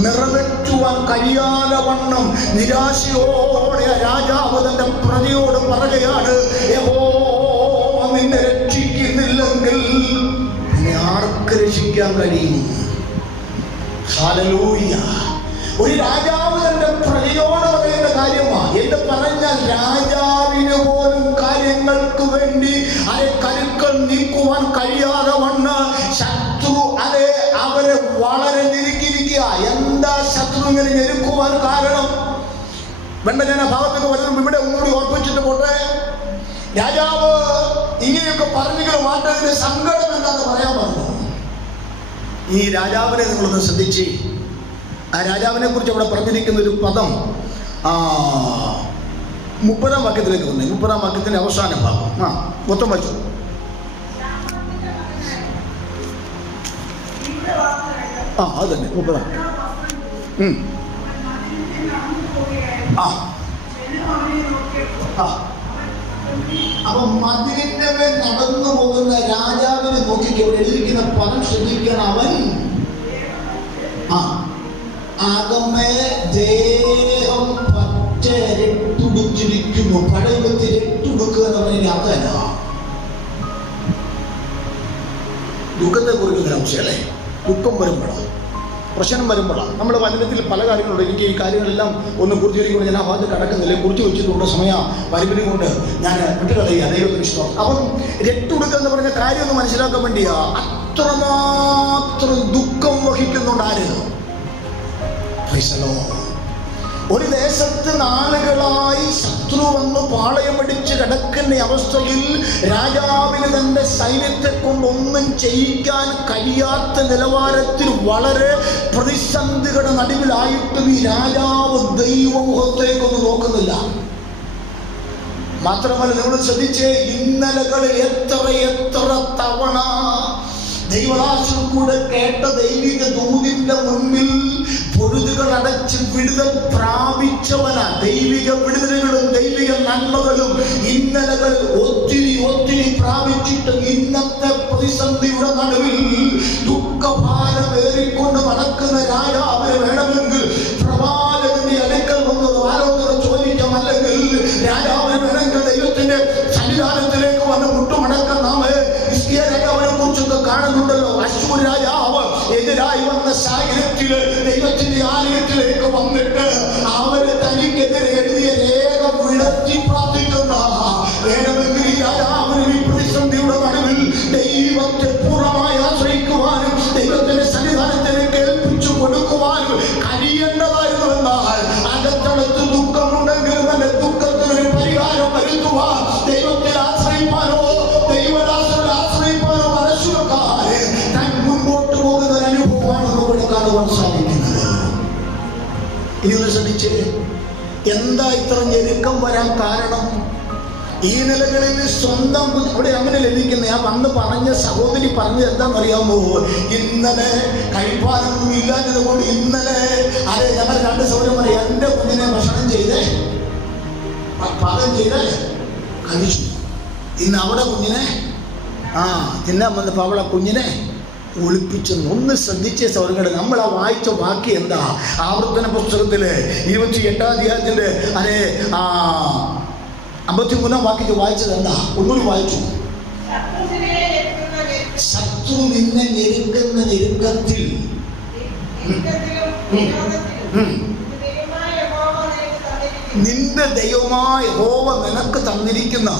നിറവേറ്റുവാൻ കഴിയാതെ വണ്ണം നിരാശയോടെ രാജാവ് തന്റെ പ്രജയോട് പറയുകയാണ്, യഹോവ നിന്നെ രക്ഷിക്കുന്നില്ലെങ്കിൽ ആർക്ക് രക്ഷിക്കാൻ കഴിയും? ഹല്ലേലൂയ. ഒരു രാജാവ് തന്റെ പ്രജയോട് പറയുന്ന കാര്യമാണ്. എന്ന് പറഞ്ഞാൽ രാജാവിന് പോലും കാര്യങ്ങൾക്ക് വേണ്ടി കരുക്കൾ നീക്കുവാൻ കഴിയാതെ വണ്ണം ശത്രു അവരെ വളരെ ഞെരുക്കിയിരിക്കുക. എന്താ ശത്രു ഇങ്ങനെ ഞെരുക്കുവാൻ കാരണം? വേണ്ട, ഞാൻ ആ ഭാഗത്തേക്ക് വരുമ്പോൾ ഇവിടെ ഒന്നുകൂടി ഓർപ്പിച്ചിട്ട് പോട്ടെ. രാജാവ് ഇങ്ങനെയൊക്കെ പറഞ്ഞെങ്കിലും മാറ്റതിന്റെ സങ്കടം എന്താന്ന് പറയാൻ പറഞ്ഞു. ഈ രാജാവിനെ നിങ്ങളൊന്ന് ശ്രദ്ധിച്ച്, ആ രാജാവിനെ കുറിച്ച് അവിടെ പറഞ്ഞിരിക്കുന്ന ഒരു പദം 30-ാം വാക്യത്തിലേക്ക് വന്നേ. 30-ാം വാക്യത്തിന്റെ അവസാന ഭാഗം മൊത്തം വച്ചു. അത് തന്നെ 30-ാം. അപ്പൊ മതിലിന്റെ മേൽ നടന്നു പോകുന്ന രാജാവിനെ നോക്കിക്ക് എഴുതിയിരിക്കുന്ന പദം ശ്രദ്ധിക്കണം. അവൻ ആകമേ ദേഹം പറ്റ രട്ടുടുത്തിരിക്കുന്നു. പഴയ വ്യക്തി രട്ടുടുക്കുക എന്ന് പറഞ്ഞാൽ അതല്ല, ദുഃഖത്തെ കുറിക്കുന്ന അംശമല്ലേ. ദുഃഖം വരുമ്പോഴാണ്, പ്രശ്നം വരുമ്പോഴാണ്. നമ്മുടെ വചനത്തിൽ പല കാര്യങ്ങളുണ്ട്. എനിക്ക് ഈ കാര്യങ്ങളെല്ലാം ഒന്ന് കുറിച്ചിരിക്കുന്നത് ഞാൻ ആ ഭാഗത്ത് കിടക്കുന്നില്ല, കുറിച്ച് വെച്ചിട്ടുണ്ട്. സമയ പരിമിതി കൊണ്ട് ഞാൻ വിട്ടുകളയുക. ദൈവത്തിന് ഇഷ്ടം. അപ്പം രട്ടുടുക്കുക എന്ന് പറഞ്ഞ കാര്യം ഒന്ന് മനസ്സിലാക്കാൻ വേണ്ടിയാ. അത്രമാത്രം ദുഃഖം വഹിക്കുന്നുണ്ട് ആര്? ഒരു ദേശത്ത് നാളുകളായി ശത്രു വന്ന് പാളയമടിച്ച് കിടക്കുന്ന അവസ്ഥയിൽ രാജാവിന് തന്റെ സൈന്യത്തെ കൊണ്ടൊന്നും ചെയ്യിക്കാൻ കഴിയാത്ത നിലവാരത്തിൽ വളരെ പ്രതിസന്ധികളുടെ നടുവിലായിട്ടും ഈ രാജാവ് ദൈവമുഖത്തേക്കൊന്നും നോക്കുന്നില്ല. മാത്രമല്ല, നിങ്ങൾ ശ്രദ്ധിച്ചേ, ഇന്നലകളിൽ എത്ര തവണ ദൈവദാസൻ കൂടെ കേട്ട ദൈവിക ദൂതിന്റെ മുൻപിൽ പൊഴുതുകൾ അടച്ച് വിടുതൽ പ്രാപിച്ചവനാ. ദൈവിക വിടുതലുകളും ദൈവിക നന്മകളും ഇന്നലകളിൽ ഒത്തിരി പ്രാപിച്ചിട്ട് ഇന്നത്തെ പ്രതിസന്ധിയുടെ നടുവിൽ ദുഃഖഭാരം ഏറിക്കൊണ്ട് നടക്കുന്ന രാജാവിന് വേണമെങ്കിൽ പ്രവാചകന്റെ അടുക്കൽ വന്നത് ആലോചന ചോദിക്കാം. അല്ലെങ്കിൽ രാജാവിന് വേണമെങ്കിൽ ദൈവത്തിന്റെ സന്നിധാനത്തിലേക്ക് വന്ന് മുട്ടുമടക്കാൻ നാമേ ഹിസ്കിയാവിനെ കുറിച്ചൊക്കെ കാണുന്നുണ്ടല്ലോ. അശ്ശൂർ രാജാവ് എതിരായി വന്ന സാഹചര്യത്തില് ദൈവത്തിന്റെ ആലയത്തിലേക്ക് വന്നിട്ട് അവര് തനിക്കെതിരെ എഴുതിയ രേഖ വിടത്തി പ്രാർത്ഥിക്കുന്ന വേണമെങ്കിൽ ഈ രാജാവിന് ഈ പ്രതിസന്ധിയുടെ നടുവിൽ ദൈവത്തെ പൂർണ്ണമായി ആശ്രയിക്കുവാനും ദൈവത്തിന്റെ സന്നിധാനത്തിലേക്ക് ഏൽപ്പിച്ചു കൊടുക്കുവാനും കഴിയേണ്ടതായിരുന്നു. എന്നാൽ അകത്തളത്ത് ദുഃഖമുണ്ടെങ്കിൽ തന്നെ ദുഃഖത്തിനൊരു പരിഹാരം വരുത്തുവാൻ ദൈവത്തിൽ ആശ്രയിപ്പാനോ ദൈവദാസനെ ആശ്രയിപ്പാനോ മനസ്സു വെക്കാതെ താൻ മുൻപോട്ട് പോകുന്ന ഒരു അനുഭവമാണ് നമ്മുടെ കാണുവാൻ സാധിക്കുന്നത്. ഇനി ഒന്ന് ശ്രദ്ധിച്ച്, എന്താ ഇത്ര ഞെരുക്കം വരാൻ കാരണം? ഈ നിലകളിൽ സ്വന്തം ഇവിടെ അങ്ങനെ ലഭിക്കുന്ന ഞാൻ വന്ന് പറഞ്ഞ സഹോദരി പറഞ്ഞത് എന്താണെന്നറിയാമോ? ഇന്നലെ കഴിപ്പാനൊന്നും ഇല്ലാത്തത് കൊണ്ട് ഇന്നലെ ഞങ്ങൾ രണ്ട് സഹോദരന്മാരെ എൻ്റെ കുഞ്ഞിനെ ഭക്ഷണം ചെയ്തേ പാകം ചെയ്ത് കഴിച്ചു. ഇന്ന് അവിടെ കുഞ്ഞിനെ തിന്നാൻ വന്നപ്പോൾ അവളെ കുഞ്ഞിനെ ഒളിപ്പിച്ചെന്ന്. ഒന്ന് ശ്രദ്ധിച്ച സൗകര്യങ്ങൾ നമ്മൾ ആ വായിച്ച വാക്യം എന്താ? ആവർത്തന പുസ്തകത്തില് 28-ാം അധ്യായത്തിന്റെ 53-ാം വാക്യത്തിൽ വായിച്ചത് എന്താ? ഒന്നുകൂടി വായിച്ചു. ശത്രു നിന്നെ ഞെരുക്കുന്ന ഞെരുക്കത്തിൽ നിന്റെ ദൈവമായ യഹോവ നിനക്ക് തന്നിരിക്കുന്ന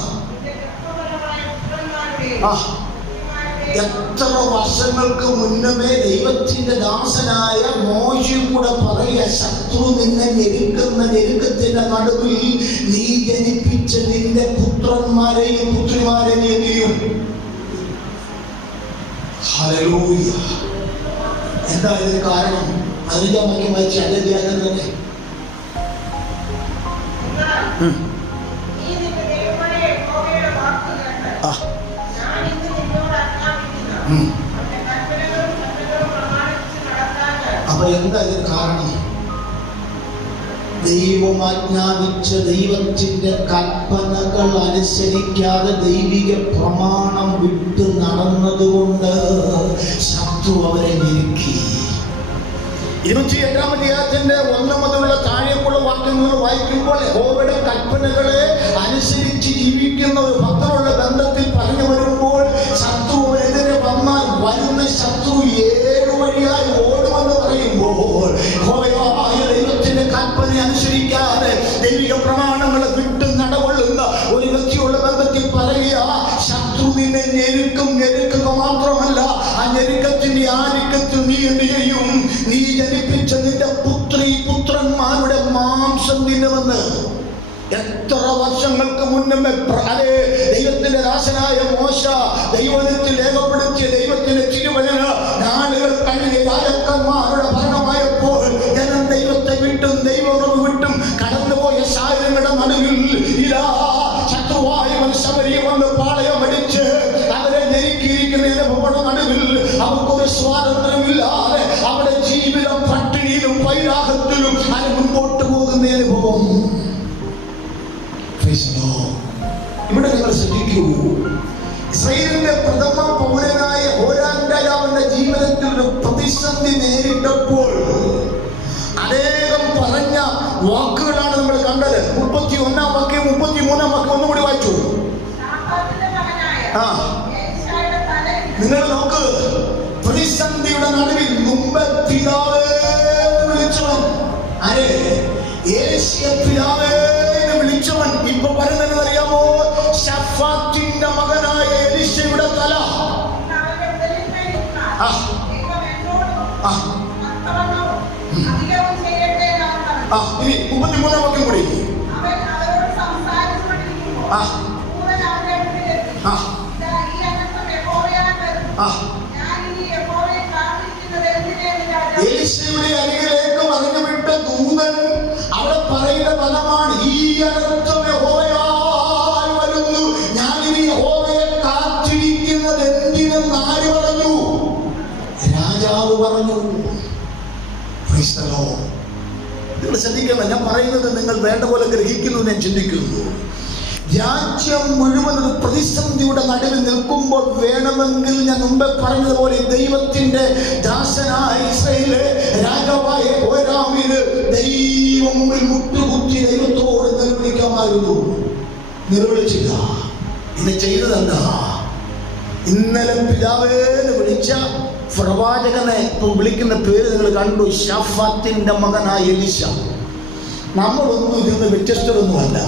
എത്ര വർഷങ്ങൾക്ക് മുന്നമേ ദൈവത്തിന്റെ ദാസനായ മോശയും കൂടെ പറയുക, ശത്രു നിന്നെ ഞെരുക്കുന്ന ഞെരുക്കത്തിന്റെ നടുവിൽ നീ ജനിപ്പിച്ച നിന്റെ പുത്രന്മാരെയും പുത്രിമാരെയും. ഹല്ലേലൂയ. എന്താ ഇതിന് കാരണം? 15 വാക്യം വായിച്ച അതേ ധ്യാനം തന്നെ. അപ്പൊ എന്താ ഇതിന് കാരണം? ദൈവം ആജ്ഞാപിച്ച ദൈവത്തിന്റെ കൽപ്പനകൾ അനുസരിക്കാതെ ദൈവിക പ്രമാണം വിട്ടു നടന്നതുകൊണ്ട് ശത്രു അവരെ ഞെരുക്കി. 28-ാം അധ്യായത്തിന്റെ 1 മുതലുള്ള താഴേക്കുള്ള വാക്യങ്ങൾ വായിക്കുമ്പോൾ യഹോവയുടെ കൽപ്പനകളെ അനുസരിച്ച് ജീവിക്കുന്ന ഒരു ഭക്തനുള്ള ബന്ധത്തിൽ പറഞ്ഞു വരുമ്പോൾ ശത്രുവിനെതിരെ വന്നാൽ വരുന്ന ശത്രു 7 വഴിയായി ഓടുമെന്ന് പറയുമ്പോൾ യഹോവയായ ദൈവത്തിന്റെ കൽപ്പന അനുസരിക്കാതെ ദൈവിക പ്രമാണങ്ങളെ വിട്ട് നടകൊള്ളുന്ന ഒരു വ്യക്തിയുള്ള ബന്ധത്തിൽ പറയുക, ശത്രു നിന്നെ ഞെരുക്കുക മാത്രമല്ല, ആ ഞെരുക്കത്തിന്റെ ആധിക്യത്തിൽ നീ എന്ത് ചെയ്യും? നീ ജനിപ്പിച്ച നിന്റെ പുത്രന്മാരുടെ മാംസം തിന്നുമെന്ന്. എത്ര വർഷങ്ങൾക്ക് മുന്നേ ദൈവത്തിന്റെ ദാസനായ മോശ ദൈവത്തിൽ രേഖപ്പെടുത്തിയ ദൈവത്തിന്റെ തിരുവചന നാളുകൾ കഴിഞ്ഞ രാജാക്കന്മാരുടെ ഭരണമായപ്പോൾ ജനം ദൈവത്തെ വിട്ടും ദൈവം വിട്ടും കടന്നുപോയ സാഹചര്യങ്ങളുടെ നടുവിൽ ഇതാ ശത്രുവായവൻ ശബരിയെ വന്ന് പാളയമടിച്ച് അവരെ ഞെരുക്കിയിരിക്കുന്നതിന്റെ നടുവിൽ അവർക്കൊരു സ്വാതന്ത്ര്യമില്ലാതെ അവരുടെ ജീവിതം പട്ടിണിയിലും പൈരാഹത്തിലും അത് മുൻപോട്ട് പോകുന്ന അനുഭവം. ഇവിടെ നിങ്ങൾ ശ്രദ്ധിക്കൂ, ഇസ്രായേലിന്റെ പ്രഥമ പൗരനായ ഹോരാം രാജാവിന്റെ ജീവിതത്തിൽ ഒരു പ്രതിസന്ധി നേരിട്ടപ്പോൾ അദ്ദേഹം പറഞ്ഞ വാക്കുകളാണ് നമ്മൾ കണ്ടത്. 31-ാം വാക്യം 33-ാം വാക്യം ഒന്നുകൂടി വായിച്ചു. നിങ്ങൾ നോക്ക്, പ്രതിസന്ധിയുടെ നടുവിൽ മുമ്പ് പിതാവേ വിളിച്ചവൻ ആരെ? യേശുവേ പിതാവേ വിളിച്ചവൻ ഇപ്പൊ പറയുന്നത് അറിയാമോ? ശഫാത്തിന്റെ മകനായ എലീശയുടെ തല. ഇനി 33-ാം വാക്യം കൂടി. എലീശയുടെ അരികിലേക്ക് പറഞ്ഞുവിട്ട ദൂതൻ അവിടെ പറയുന്ന പദമാണ്, ഈ അനർത്ഥം യഹോവയാൽ വരുന്നു. ഞാനിനി യഹോവയെ കാത്തിരിക്കുന്നത് എന്തിനെന്ന് ആര് പറഞ്ഞു? രാജാവ് പറഞ്ഞു. നിങ്ങൾ ശ്രദ്ധിക്കണം, ഞാൻ പറയുന്നത് നിങ്ങൾ വേണ്ട പോലെ ഗ്രഹിക്കുന്നു ഞാൻ ചിന്തിക്കുന്നു. രാജ്യം മുഴുവൻ ഒരു പ്രതിസന്ധിയുടെ നടുവിൽ നിൽക്കുമ്പോൾ വേണമെങ്കിൽ ഞാൻ മുമ്പേ പറഞ്ഞതുപോലെ ദൈവത്തിന്റെ ദാസനായ ഇസ്രായേലിലെ രാജാവായ ഹോരാമിന് ദൈവം മുമ്പിൽ മുട്ടുകുത്തി ദൈവത്തോട് നിലവിളിക്കാമായിരുന്നു. നിലവിളിച്ചില്ല. ഇത് ചെയ്തതെന്താ? ഇന്നലെ പിതാവേന്ന് വിളിച്ച പ്രവാചകനെ ഇപ്പൊ വിളിക്കുന്ന പേര് നിങ്ങൾ കണ്ടു, ശഫാത്തിന്റെ മകനായ എലീശ. നമ്മളൊന്നും ഇതിന് വ്യത്യസ്തരൊന്നുമല്ല.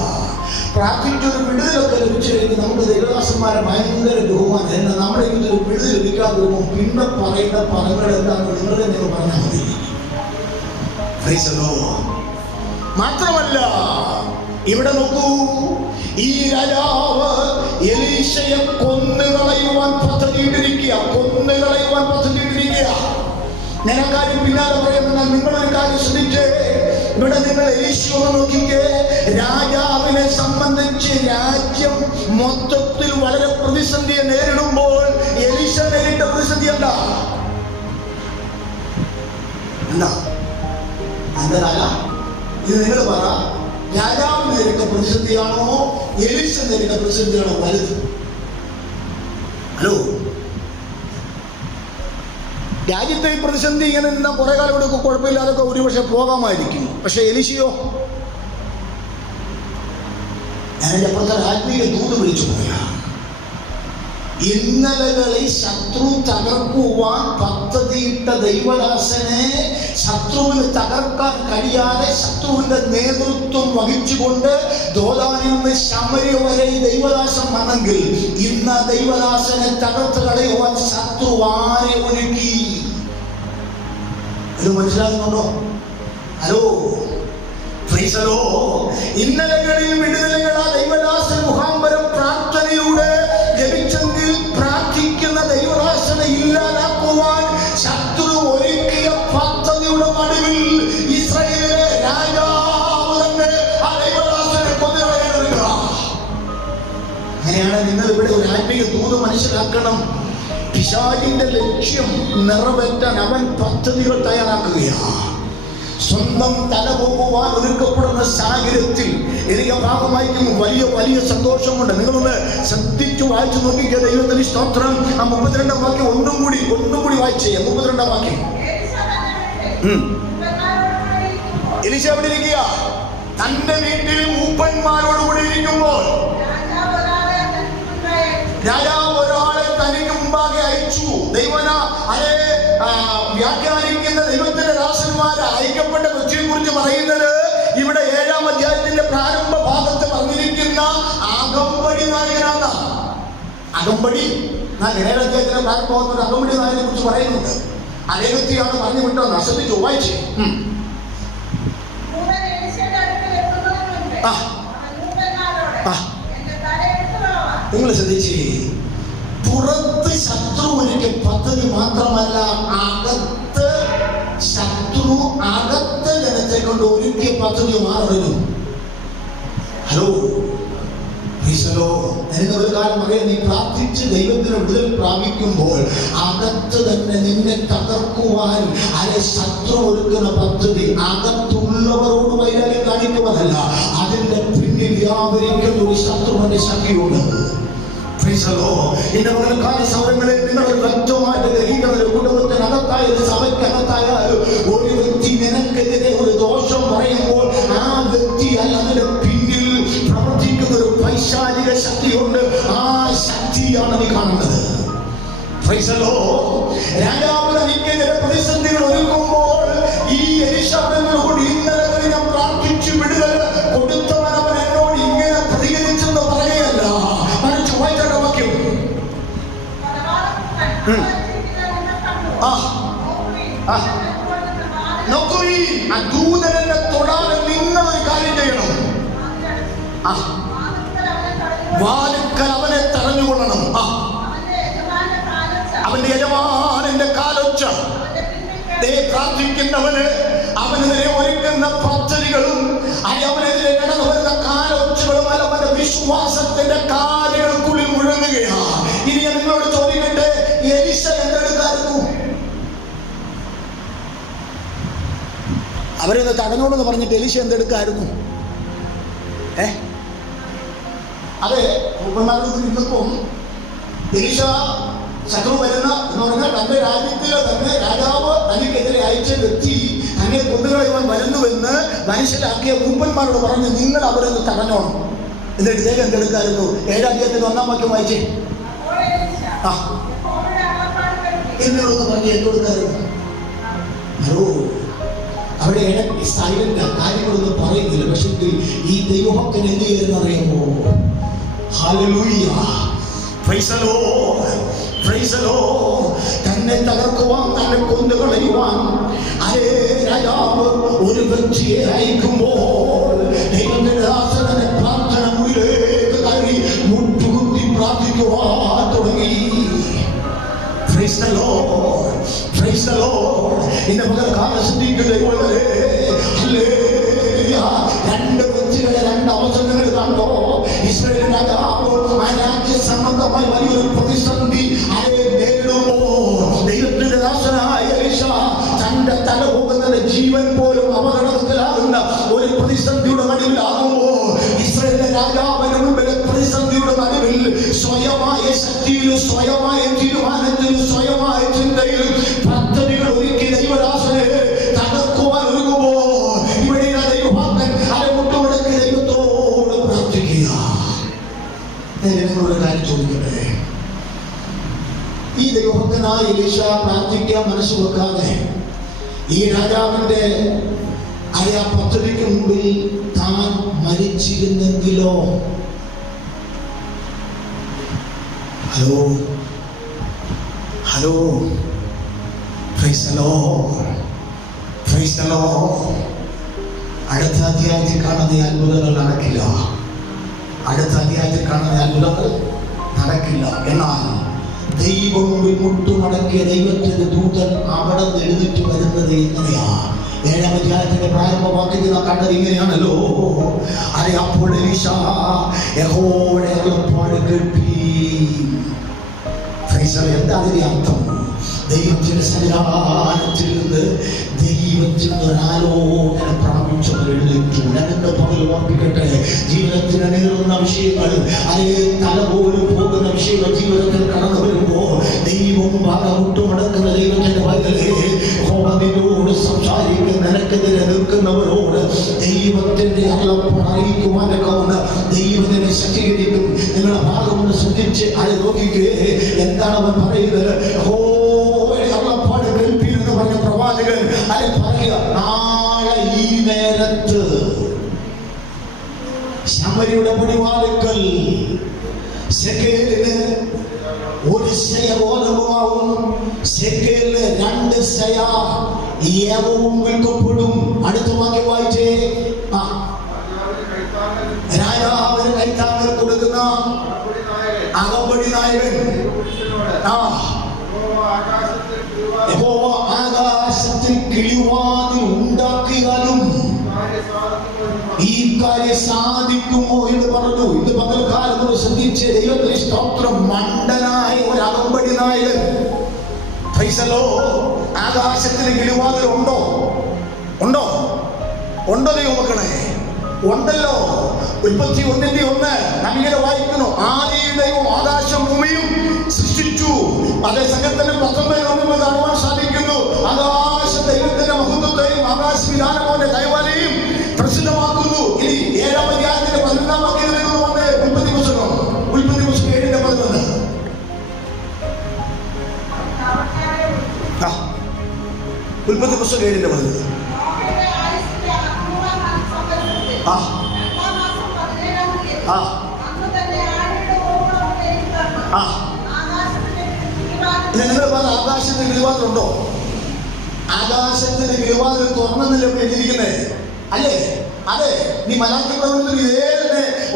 പ്രാർത്ഥിച്ചൊരു വിടുതലൊക്കെ ലഭിച്ചു കഴിഞ്ഞ് നമുക്ക് ദൈവദാസന്മാരെ ഭയങ്കര ബഹുമാനം. എന്നാൽ നമ്മുടെ ഇതിൽ വിടുതൽ ലഭിക്കാതെ വരുമ്പോൾ പിന്നെ പറയുന്ന പദങ്ങൾ എന്താണെന്ന് നിങ്ങൾ തന്നെ പറഞ്ഞാൽ മതി. മാത്രമല്ല ഇവിടെ നോക്കൂ, ഈ രാജാവ് എലീശയെ കൊന്നുകളയുവാൻ പദ്ധതിയിട്ടിരിക്കുക. ഞാൻ ആ കാര്യം പിന്നാലെ പറയുന്ന നിങ്ങളൊരു കാര്യം ശ്രദ്ധിച്ചേ. ഇവിടെ നിങ്ങൾ എലീശയെ നോക്കിക്കേ. രാജാവിനെ സംബന്ധിച്ച് രാജ്യം മൊത്തത്തിൽ വളരെ പ്രതിസന്ധിയെ നേരിടുമ്പോൾ എലീശ നേരിട്ട പ്രതിസന്ധി എന്താ? ഇത് നിങ്ങൾ പറ. രാജാവ് നേരിട്ട പ്രതിസന്ധിയാണോ എലീശ നേരിട്ട പ്രതിസന്ധിയാണോ വലുത്? ഹലോ, രാജ്യത്തെ ഈ പ്രതിസന്ധി ഇങ്ങനെ നിന്നാൽ കുറെ കാലം കൂടെ കുഴപ്പമില്ലാതൊക്കെ ഒരുപക്ഷെ പോകാമായിരിക്കും. പക്ഷെ എലീശയോ? ഞാൻ എൻ്റെ അപ്പുറത്തെ ആത്മീയ ദൂത് വിളിച്ചു പോയ ഇന്നലകളിൽ ശത്രു തകർക്കുവാൻ പദ്ധതിയിട്ട ദൈവദാസനെ ശത്രുവിന് തകർക്കാൻ കഴിയാതെ ശത്രുവിന്റെ നേതൃത്വം വഹിച്ചുകൊണ്ട് ദോതാനിൽ നിന്ന് ശമര്യ വരെ ദൈവദാസൻ വന്നെങ്കിൽ ഇന്ന് ദൈവദാസനെ തകർത്ത് കളയുവാൻ ശത്രു ആരെ ഒരുക്കി? ഇത് മനസ്സിലാകുന്നുണ്ടോ? ഹലോ, ഇന്നലകളിൽ വിടുതലുകൾ ആ ദൈവദാസൻ മുഖാന്തരം പ്രാർത്ഥനയിലൂടെ ലഭിച്ചെങ്കിൽ പ്രാർത്ഥിക്കുന്ന ദൈവദാസനെ ഇല്ലാതാക്കുവാൻ ശത്രു ഒരുക്കിയ പദ്ധതിയുടെ നടുവിൽ ഇസ്രായേലിലെ രാജാവ് തന്നെ ആ ദൈവദാസനെ കൊന്നുകളയുക. അങ്ങനെയാണ് നിങ്ങൾ ഇവിടെ ഒരു ആത്മീയ ദൂത് മനസ്സിലാക്കണം. പിശാചിന്റെ ലക്ഷ്യം നിറവേറ്റാൻ അവൻ പദ്ധതികൾ തയ്യാറാക്കുകയാണ്. സ്വന്തം തല പോകുവാൻ ഒരുക്കപ്പെടുന്ന സാഹചര്യത്തിൽ എനിക്ക് ഭാഗമായിരിക്കും വലിയ വലിയ സന്തോഷമുണ്ട്. നിങ്ങളൊന്ന് ശ്രദ്ധിച്ചു വായിച്ചു നോക്കിക്കുക. ദൈവത്തിന് സ്തോത്രം. ആ 32-ാം വാക്യം ഒന്നും കൂടി വായിച്ചു ചെയ്യാം. 32-ാം വാക്യം. എലീശ എവിടെ ഇരിക്കുക? തന്റെ വീട്ടിൽ മൂപ്പന്മാരോടുകൂടി ഇരിക്കുമ്പോൾ രാജാവ് ഒരാളെ തനിക്ക് മുമ്പാകെ അയച്ചു. വ്യാഖ്യാനിക്കുന്ന ദൈവത്തിന്റെ ദാസന്മാരെ അയക്കപ്പെട്ട വ്യക്തിയെ കുറിച്ച് പറയുന്നത് ഇവിടെ 7-ാം അധ്യായത്തിന്റെ പ്രാരംഭ ഭാഗത്ത് പറഞ്ഞിരിക്കുന്ന അകമ്പടി നായകനാണ്. അകമ്പടി 7-ാം അധ്യായത്തിന്റെ പ്രാരംഭ ഭാഗത്ത് അകമ്പടി നായകനെ കുറിച്ച് പറയുന്നുണ്ട്. അതേ വ്യക്തിയാണ് പറഞ്ഞു വിട്ടത്. ശ്രദ്ധിച്ചു വായിച്ചു. നിങ്ങൾ ശ്രദ്ധിച്ച്, പുറത്ത് ശത്രു ഒരുക്കിയ പദ്ധതി മാത്രമല്ല, അകത്ത് ശത്രു അകത്ത് ജനത്തെ കൊണ്ട് ഒരുക്കിയ പദ്ധതി മാറുന്നു. ഹലോ, നിനക്ക് ഒരു കാര്യം അറിയാം. നീ പ്രാർത്ഥിച്ച് ദൈവത്തിന് വിടുതൽ പ്രാപിക്കുമ്പോൾ അകത്ത് തന്നെ നിന്നെ തകർക്കുവാൻ ശത്രു ഒരുക്കുന്ന പദ്ധതി അകത്തുള്ളവരോട് വൈരാഗ്യം കാണിക്കുന്നതല്ല, അതിന്റെ പിന്നിൽ വ്യാപരിക്കുന്ന ഒരു ശത്രുവിന്റെ ശക്തിയുണ്ട്. എന്റെ മകൾക്കാല സമരങ്ങളെ നിങ്ങൾ വ്യക്തമായിട്ട് ഗ്രഹിക്കുന്ന കുടുംബത്തിനകത്തായാലും സഭയ്ക്കകത്തായാലും ഒരു വ്യക്തി നിനക്കെതിരെ ഒരു ദോഷം പറയുമ്പോൾ ആ വ്യക്തി അല്ല, അതിന്റെ പിന്നിൽ പ്രവർത്തിക്കുന്ന ഒരു പൈശാചിക ശക്തിയുണ്ട്. ആ ശക്തിയാണ് നീ കാണുന്നത്. രാജാവ് തനിക്കെതിരെ പ്രതിസന്ധികൾ ഒരുക്കുമ്പോൾ ഈ എലീശാവിനോട് ഇന്നലെ ഞാൻ പ്രാർത്ഥിച്ചു വിടുതൽ കൊടുത്തവൻ അവൻ എന്നോട് ഇങ്ങനെ പ്രതികരിച്ചെന്ന് പറയുകയല്ല, മറിച്ച് വായിക്കേണ്ട വാക്യം. ദൂതനെ തൊടാതെ നിങ്ങൾ ഒരു കാര്യം ചെയ്യണം. വാലുക്കൽ അവനെ തടഞ്ഞുകൊള്ളണം. അവന്റെ യജമാനന്റെ കാലൊച്ച പ്രാർത്ഥിക്കുന്നവന് അവനെതിരെ ഒരുക്കുന്ന പദ്ധതികളും അവനെതിരെ കടന്നു വരുന്ന കാലൊച്ചകളും അവന്റെ വിശ്വാസത്തിന്റെ കാര്യങ്ങൾക്കുള്ളിൽ മുഴങ്ങുകയാണ്. ഇനി ഞാൻ നിങ്ങളോട് ചോദിക്കട്ടെ, എലീശ എന്തെടുക്കായിരുന്നു? അവരൊന്ന് തടഞ്ഞോളെന്ന് പറഞ്ഞിട്ട് എലീശ എന്തെടുക്കായിരുന്നു? അതെ, മൂപ്പന്മാർക്കും എലീശ ശത്രു വരുന്ന എന്ന് പറഞ്ഞാൽ തന്റെ രാജ്യത്തിലെ തന്നെ രാജാവ് തനിക്കെതിരെ അയച്ച വ്യക്തി തന്നെ കൊന്നുകളയുവാൻ വരുന്നുവെന്ന് മനസ്സിലാക്കിയ മൂപ്പന്മാരോട് പറഞ്ഞു, നിങ്ങൾ അവരൊന്ന് തടഞ്ഞോണം. എന്നിട്ട് ഇദ്ദേഹം എന്തെടുക്കായിരുന്നു? 7-ാം അധ്യായത്തിൽ 1-ാം വാക്യം വായിച്ചേ. എന്നോടൊന്ന് പറഞ്ഞ് എന്തെടുക്കായിരുന്നു? ഹലോ, അവിടെ ഇടയ്ക്ക് സൈലന്റ് കാര്യങ്ങളൊന്നും പറയുന്നില്ല. പക്ഷെ ഈ ദൈവഭക്തൻ എന്ത് ചെയ്യുന്നറിയാമോ? Hallelujah, praise the lord, praise the lord. തന്നെ തകർക്കുവാൻ, തന്നെ കൊന്നുകളയുവാൻ രാജാവ് ഒരു വ്യക്തിയെ അയക്കുമ്പോൾ ദൈവത്തിന്റെ ദാസനെ പ്രാർത്ഥന മുറിയിലേക്ക് കയറി മുട്ടുകുത്തി പ്രാർത്ഥിക്കുവാൻ തുടങ്ങി. Price the lord, praise the Lord. ഇന്ന പകൽക്കാലം ശ്രദ്ധിക്കുകയുള്ളവരെ, രണ്ട് വ്യക്തികളെ രണ്ട് അവസരങ്ങൾ കണ്ടോ? ഇസ്രായേൽ രാജാവ് ആ രാജ്യ സംബന്ധമായി വലിയൊരു പ്രതിസന്ധി നേരിടുമ്പോ ദൈവത്തിന്റെ ദാസനായ എലീശ തന്റെ തല പോകുന്നതിന്റെ ജീവൻ പോലും അപകടത്തിലാകുന്ന ഒരു പ്രതിസന്ധിയുടെ നടുവിലാകുമ്പോ ഇസ്രായേലിലെ രാജാവിന് മുമ്പിലെ പ്രതിസന്ധിയുടെ നടുവിൽ സ്വയമായ ശക്തിയിലും സ്വയമായ തീരുമാനത്തിലും സ്വയമായ ചിന്തയിലും പദ്ധതികൾ ഒരുക്കി ദൈവദാസനെ തകർക്കുവാൻ ഒരുങ്ങുമ്പോ ഇവിടെ ദൈവഭക്തൻ അരമുട്ടുടക്കി ദൈവത്തോട് പ്രാർത്ഥിക്കുക. നിങ്ങളൊരു കാര്യം ചോദിക്കട്ടെ, ഈ ദൈവഭക്തനായ എലീശ പ്രാർത്ഥിക്കാൻ മനസ്സ് വെക്കാതെ ഈ രാജാവിന്റെ ആ പദ്ധതിക്ക് മുമ്പിൽ താൻ മരിച്ചിരുന്നെങ്കിലോ? Hello hello, praise the lord, praise the lord. അടുത്ത അധ്യായത്തിൽ കാണുന്ന അത്ഭുതങ്ങൾ നടക്കില്ല. അടുത്ത അധ്യായത്തിൽ കാണുന്ന അത്ഭുതങ്ങൾ നടക്കില്ല. എന്നാൽ ദൈവം മുട്ടുമടക്കിയ ദൈവത്തിന്റെ ദൂതൻ അവിടെ നിന്ന് എഴുന്നേറ്റ് വരുന്നത് എങ്ങനെയാ? 7-ാം അധ്യായത്തിന്റെ പ്രാരംഭവാക്യത്തിൽ നാം കണ്ടത് ഇങ്ങനെയാണല്ലോ. അപ്പോൾ എലീശ യഹോവയുടെ അരുളപ്പാട് കേൾപ്പി. എന്താ അതിന്റെ അർത്ഥം? ദൈവത്തിന്റെ സന്നിധാനത്തിൽ നിന്ന് ദൈവത്തിൽ ഒരാലോചന പ്രാപിച്ചവർ എഴുന്നേറ്റു. ഞാനെന്റെ പകൽ ഓർപ്പിക്കട്ടെ, ജീവിതത്തിന് നേരുന്ന വിഷയങ്ങൾ, അല്ലെങ്കിൽ തല പോലും പോകുന്ന വിഷയങ്ങൾ ജീവിതത്തിൽ കടന്നു വരുമ്പോ ദൈവം മുട്ടുമടക്കുന്ന ദൈവത്തിന്റെ പകലേ നിന്നോട് സംസാരിക്കുന്ന, നിനക്കെതിരെ നിൽക്കുന്നവരോട് ദൈവത്തിന്റെ അരുളപ്പാട് അറിയിക്കുവാനൊക്കെ ദൈവത്തിനെ ശക്തീകരിക്കും. നിങ്ങളുടെ ഭാഗം ഒന്ന് ശ്രദ്ധിച്ച് അത് നോക്കിക്കേ. എന്താണ് അവൻ പറയുന്നത്? അരുളപ്പാട് കേൾപ്പി എന്ന് പറഞ്ഞ പ്രവാചകൻ അത് പറയുക, നാളെ ഈ നേരത്ത് ശമരിയുടെ പടിവാതിൽക്കൽ ശെഖേലിന് 1 ശയ ഗോതമ്പുമാവും ശെഖേലിന് 2 ശയ യവവും വിൽക്കപ്പെടും. അടുത്ത വാക്യം വായിച്ചേ. രാജാവിന് കൈത്താങ്ങൽ കൊടുക്കുന്ന അകമ്പടി നായകൻ യഹോവ ആകാശത്തിൽ കിളിവാതിൽ ഉണ്ടാക്കിയാലും ഈ കാര്യം സാധിക്കുമോ എന്ന് പറഞ്ഞു. ഇന്ന് പകൽക്കാലം ശ്രദ്ധിച്ച് ദൈവത്തിന് സ്തോത്രം. മണ്ടനായ ഒരു അകമ്പടി നായകൻ, ആകാശത്തിൽ കിളിവാതിൽ ഉണ്ടോ? ഉണ്ടോ? ഉണ്ടോ? ദൈവമക്കളെ ഉണ്ടല്ലോ. ഉൽപ്പത്തി 1:1 നമ്മിങ്ങനെ വായിക്കുന്നു, ആദിയിൽ ദൈവം ആകാശം ഭൂമിയും സൃഷ്ടിച്ചു. അതേ സംഘത്തിന് 19 കാണുവാൻ സാധിക്കുന്നു. ആകാശ ദൈവത്തിന്റെ മഹത്വത്തെയും ആകാശ വിധാനമോന്റെ കൈവാലയും പ്രസിദ്ധമാക്കുന്നു. ഇനി 7-ാം അധ്യായത്തിന്റെ 11-ാം വാക്യത്തിൽ നിന്ന് വന്ന് ഉൽപ്പത്തി പുസ്തകം 7:11 ഉൽപ്പത്തി പുസ്തകം 7:11 നിങ്ങൾ പറഞ്ഞ ആകാശത്തിന് കിളിവാതിലുണ്ടോ? ആകാശത്തിന് കിളിവാതിൽ തുറന്നില്ല എഴുതിയിരിക്കുന്നേ അല്ലേ? അതെ. നീ മലാക്കി പ്രവചനത്തിൽ ഇതേ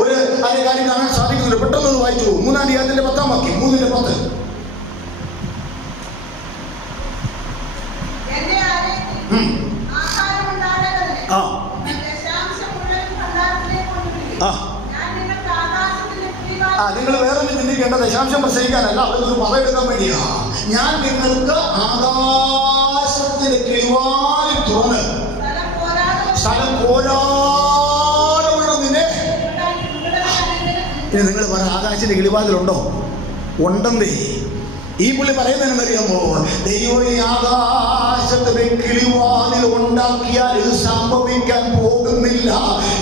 ഒരു അതേ കാര്യം കാണാൻ സാധിക്കുന്നുണ്ട്. പെട്ടെന്ന് വായിച്ചു. 3-ാം അധ്യായത്തിന്റെ 10-ാം വാക്യം 3:10. നിങ്ങൾ വേറൊന്നും ചിന്തിക്കേണ്ട. ദശാംശം പ്രസംഗിക്കാനല്ല, അതൊരു പറയെടുക്കാൻ വേണ്ടിയാ. ഞാൻ നിങ്ങൾക്ക് ആകാശത്തിന് കിളിവാതിൽ തുറന്ന് സ്ഥലം പോരാതെ നിന്നെ. നിങ്ങൾ പറ, ആകാശത്തിന് കിളിവാതിലുണ്ടോ? ഉണ്ടെന്നേ. ഈ പുള്ളി പറയുന്നതെന്നറിയാമോ? ദൈവം ഈ ആകാശത്തിന് കിളിവാതിൽ ഉണ്ടാക്കിയാൽ ഇത് സംഭവിക്കാൻ പോകുന്നില്ല.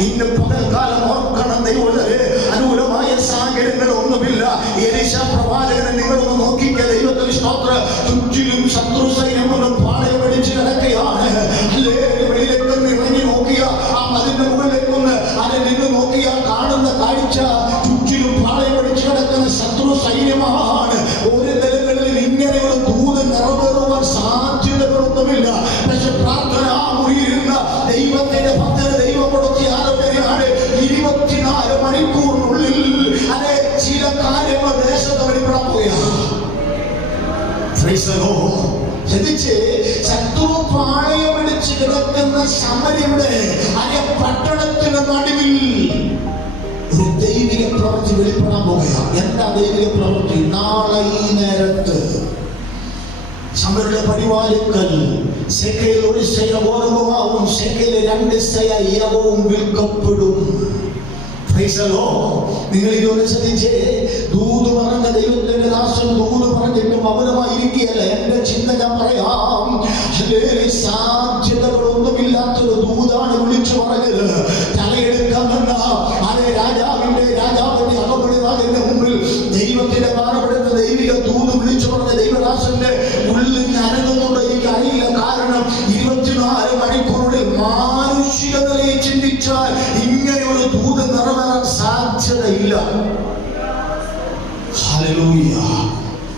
ഇന്ന് പകൽക്കാലം ഓർക്കണം, ദൈവത്തിന് അനുകൂലമായ സാഹചര്യങ്ങൾ ഒന്നുമില്ല. എലീശ പ്രവാചകനെ നിങ്ങളൊന്ന് നോക്കിക്കുക. ദൈവത്തിന് സ്തോത്രം. ചുറ്റിലും ശത്രു സൈന്യമൊന്നും പാളയം പിടിച്ച് കിടക്കുകയാണ്. വെളിയിലേക്കൊന്ന് ഇറങ്ങി നോക്കിയ അതിന്റെ മുകളിലേക്കൊന്ന് അതിൽ നിന്ന് നോക്കിയ കാണുന്ന കാഴ്ച ചുറ്റിലും പാളയം പിടിച്ച് കിടക്കുന്ന ശത്രു സൈന്യമാണ്. ഒരു തലങ്ങളിൽ ഇങ്ങനെ ഒരു ദൂത് നിറവേറുവാൻ സാധ്യതകളൊന്നുമില്ല. പക്ഷെ പ്രാർത്ഥന മുറിയിരുന്ന ദൈവത്തിന്റെ ഭക്തന് ദൈവം കൊടുത്തിയ ആലോചനയാണ്. 24 മണിക്കൂറിനുള്ളിൽ അതെ ചില കാര്യങ്ങൾ ദേശത്ത് വെളിപ്പെടാൻ പോവുകയാണ്. ശ്രദ്ധിച്ച്, ശത്രു പാളയം പിടിച്ച് കിടക്കുന്ന ശമരിയുടെ അതേ പട്ടണത്തിന് നടുവിൽ ഒരു ദൈവിക പ്രവൃത്തി വെളിപ്പെടാൻ പോവുകയാണ്. എന്താ ദൈവിക പ്രവൃത്തി? നാളെ ഈ നേരത്ത് ശമരിയുടെ പടിവാതിൽക്കൽ ശെഖേൽ 1 ശയ ഗോതമ്പുമാവും ശെഖേൽ 2 ശയ യവവും വിൽക്കപ്പെടും. നിങ്ങൾ ഇതൊന്ന് ശ്രദ്ധിച്ചേ. ദൂത് പറഞ്ഞ ദൈവത്തിന്റെ ദാസൻ ദൂത് പറഞ്ഞിട്ട് മൗനമായിരിക്കുകയല്ല. എന്റെ ചിന്ത ഞാൻ പറയാം. സാധ്യതകളൊന്നുമില്ലാത്തൊരു ദൂതാണ് വിളിച്ചു പറഞ്ഞത്. തലയെടുക്കാമെന്ന അതേ രാജാവിന്റെ അകപ്പെടുന്നതിന്റെ മുമ്പിൽ ദൈവത്തിന്റെ മാനപ്പെടുന്ന ദൈവിക ദൂത് വിളിച്ചു പറഞ്ഞ ദൈവ പ്രാർത്ഥിച്ചാൽ ഇങ്ങനെ ഒരു ദൂത് നിറവേറാൻ സാധ്യതയില്ല. ഹല്ലേലൂയ.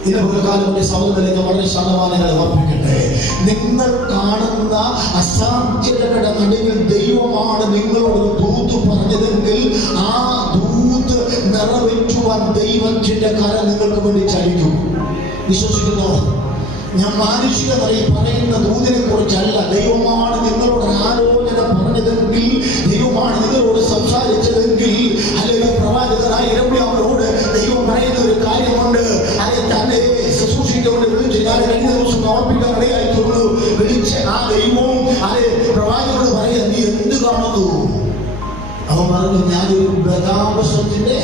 ഇന്നൊരു കാലം സഹോദരനെ വളരെ ശതമാനങ്ങൾ ഓർപ്പിക്കട്ടെ. നിങ്ങൾ കാണുന്ന അസാധ്യതകളുടെ നടുവിൽ ദൈവമാണ് നിങ്ങളോട് ദൂത് പറഞ്ഞതെങ്കിൽ ആ ദൂത് നിറവേറ്റുവാൻ ദൈവത്തിന്റെ കരം നിങ്ങൾക്ക് വേണ്ടി ചലിക്കും. വിശ്വസിക്കുന്നു? ഞാൻ മാനുഷികമായി പറയുന്ന ദൂതിനെ കുറിച്ചല്ല. ദൈവമാണ് നിങ്ങളോട് ആലോചന പറഞ്ഞതെങ്കിൽ, ദൈവമാണ് നിങ്ങളോട് സംസാരിച്ചതെങ്കിൽ, അല്ലെങ്കിൽ പ്രവാചകനായ യിരെമ്യാവിനോട് ദൈവം പറയുന്ന ഒരു കാര്യമുണ്ട്. അത് തന്നെ ശുശ്രൂഷിക്കൊണ്ട് വിളിച്ച് ഞാൻ കഴിഞ്ഞ ദിവസം ഓർപ്പിക്കാൻ ഇടയായി തോന്നുന്നു. വിളിച്ച് ആ ദൈവവും അത് പ്രവാചകനോട് പറയാൻ, നീ എന്ത് കാണുന്നു? അവൻ പറഞ്ഞു, ഞാനൊരു ബദാമസത്തിന്റെ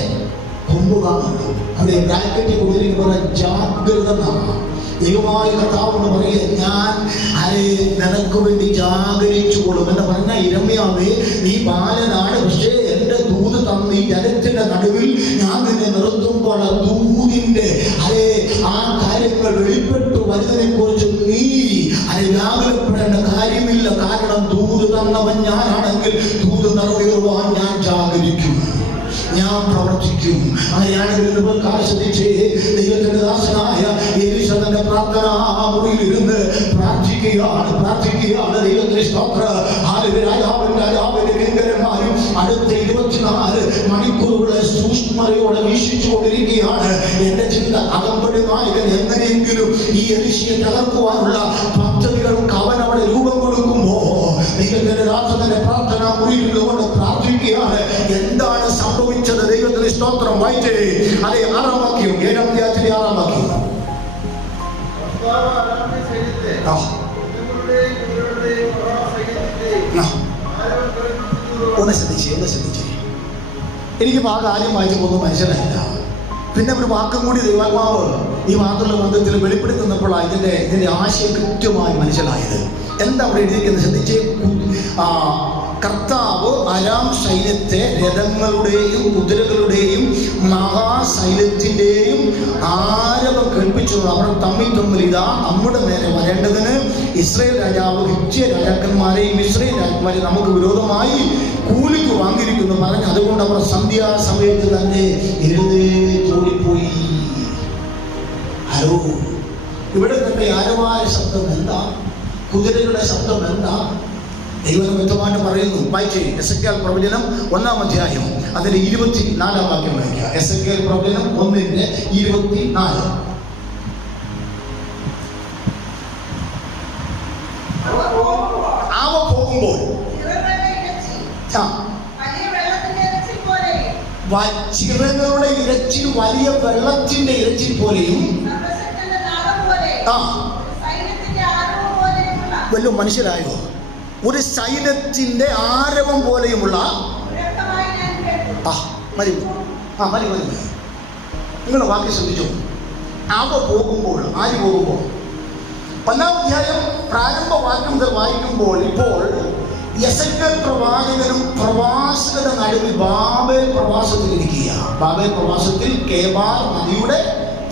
കൊമ്പ് കാണുന്നു. അവിടെ ബ്രാക്കറ്റ് കൊടുത്തിരിക്കുന്ന ജാഗ്രത. ദൈവമായ കർത്താവെന്ന് പറയുക, ഞാൻ നിനക്ക് വേണ്ടി ജാഗരിച്ചു കൊള്ളും എന്ന് പറഞ്ഞ യിരെമ്യാവേ, നീ ബാലനാണ്, പക്ഷേ എന്റെ ദൂത് തന്ന് ഈ ജനത്തിന്റെ നടുവിൽ ഞാൻ നിന്നെ നിർത്തുമ്പോൾ ആ ദൂതിന്റെ ആ കാര്യങ്ങൾ വെളിപ്പെട്ടു വരുന്നതിനെ കുറിച്ച് നീ വ്യാകുലപ്പെടേണ്ട കാര്യമില്ല. കാരണം ദൂത് തന്നവൻ ഞാനാണെങ്കിൽ ദൂത് നിറവേറുവാൻ ഞാൻ ജാഗരിക്കും, ഞാൻ പ്രവർത്തിക്കും. അങ്ങനെയാണെങ്കിൽ ശ്രദ്ധിച്ചേ, ദൈവത്തിന്റെ ദാസനായ എലീശ തന്റെ പ്രാർത്ഥനാ മുറിയിൽ ഇരുന്ന് പ്രാർത്ഥിക്കുകയാണ്. ദൈവത്തിന്റെ സ്തോത്രം. രാജാവിന്റെ കിങ്കരന്മാരും അടുത്ത 24 മണിക്കൂറുകളെ സൂക്ഷ്മതയോടെ വീക്ഷിച്ചുകൊണ്ടിരിക്കുകയാണ്. എന്റെ ചിന്ത, അകമ്പടി നായകൻ എങ്ങനെയെങ്കിലും ഈ എലീശയെ തകർക്കുവാനുള്ള പദ്ധതികൾക്ക് അവൻ അവിടെ രൂപം കൊടുക്കുമ്പോ ദൈവത്തിന്റെ ദാസന്റെ പ്രാർത്ഥനാ മുറിയിൽ കൊണ്ട് പ്രാർത്ഥിക്കുകയാണ്. എന്താണ് സംഭവിച്ചത്? ദൈവത്തിന്റെ സ്തോത്രം. വായിച്ചേ, 6-ാം വാക്യം, 7-ാം അധ്യായത്തിലെ 6-ാം വാക്യം. ഒന്ന് ശ്രദ്ധിച്ചേ. എനിക്ക് ആ കാര്യം വായിച്ചപ്പോൾ മനസ്സിലായില്ല. പിന്നെ ഒരു വാക്കും കൂടി ദൈവാത്മാവ് ഈ വാക്കുള്ള ബന്ധത്തിൽ വെളിപ്പെടുത്തുന്നപ്പോഴാണ് ഇതിന്റെ ആശയം കൃത്യമായി മനസ്സിലായത്. എന്താ അവിടെ എഴുതിയിരിക്കുന്നത്? ശ്രദ്ധിച്ചേ. കർത്താവ് അരാം സൈന്യത്തെ രഥങ്ങളുടെയും കുതിരകളുടെയും മഹാസൈന്യത്തിന്റെയും ആരവം കേൾപ്പിച്ചു. അവർ തമ്മിൽ ഇതാ നമ്മുടെ നേരെ വരേണ്ടതിന് ഇസ്രായേൽ രാജാവ് ഹിബ്യ രാജാക്കന്മാരെയും ഇസ്രായേൽ രാജാക്കന്മാരെയും നമുക്ക് വിരോധമായി കൂലിക്ക് വാങ്ങിയിരിക്കുന്നു പറഞ്ഞു. അതുകൊണ്ട് അവർ സന്ധ്യാസമയത്ത് തന്നെ എഴുന്നേറ്റോടിപ്പോയി. ഹലോ, ഇവിടെ കണ്ട ആരവായ ശബ്ദം എന്താ? കുതിരകളുടെ ശബ്ദം എന്താ? ദൈവം വ്യക്തമായിട്ട് പറയുന്നു. വായിച്ചേ, എസെക്കിയേൽ പ്രവചനം 1-ാം അധ്യായം അതിന്റെ 24-ാം വാക്യം വായിക്കുക. എസെക്കിയേൽ പ്രവചനം 1:24. അവ പോകുമ്പോൾ ചിറകളുടെ ഇരച്ചിൽ വലിയ വെള്ളത്തിന്റെ ഇരച്ചിൽ പോലെയും വല്ലതും മനസ്സിലായോ? ഒരു സൈന്യത്തിന്റെ ആരവം പോലെയുമുള്ള മതി. നിങ്ങളുടെ വാക്യം ശ്രദ്ധിച്ചു. അവ പോകുമ്പോൾ, ആര് പോകുമ്പോൾ? 1-ാം അധ്യായം പ്രാരംഭ വാക്യം മുതൽ വായിക്കുമ്പോൾ ഇപ്പോൾ എസെക്കിയേൽ പ്രവാചകനും പ്രവാസികളുടെ നടുവിൽ ബാബേൽ പ്രവാസത്തിലിരിക്കുക. ബാബേൽ പ്രവാസത്തിൽ കേബാർ നദിയുടെ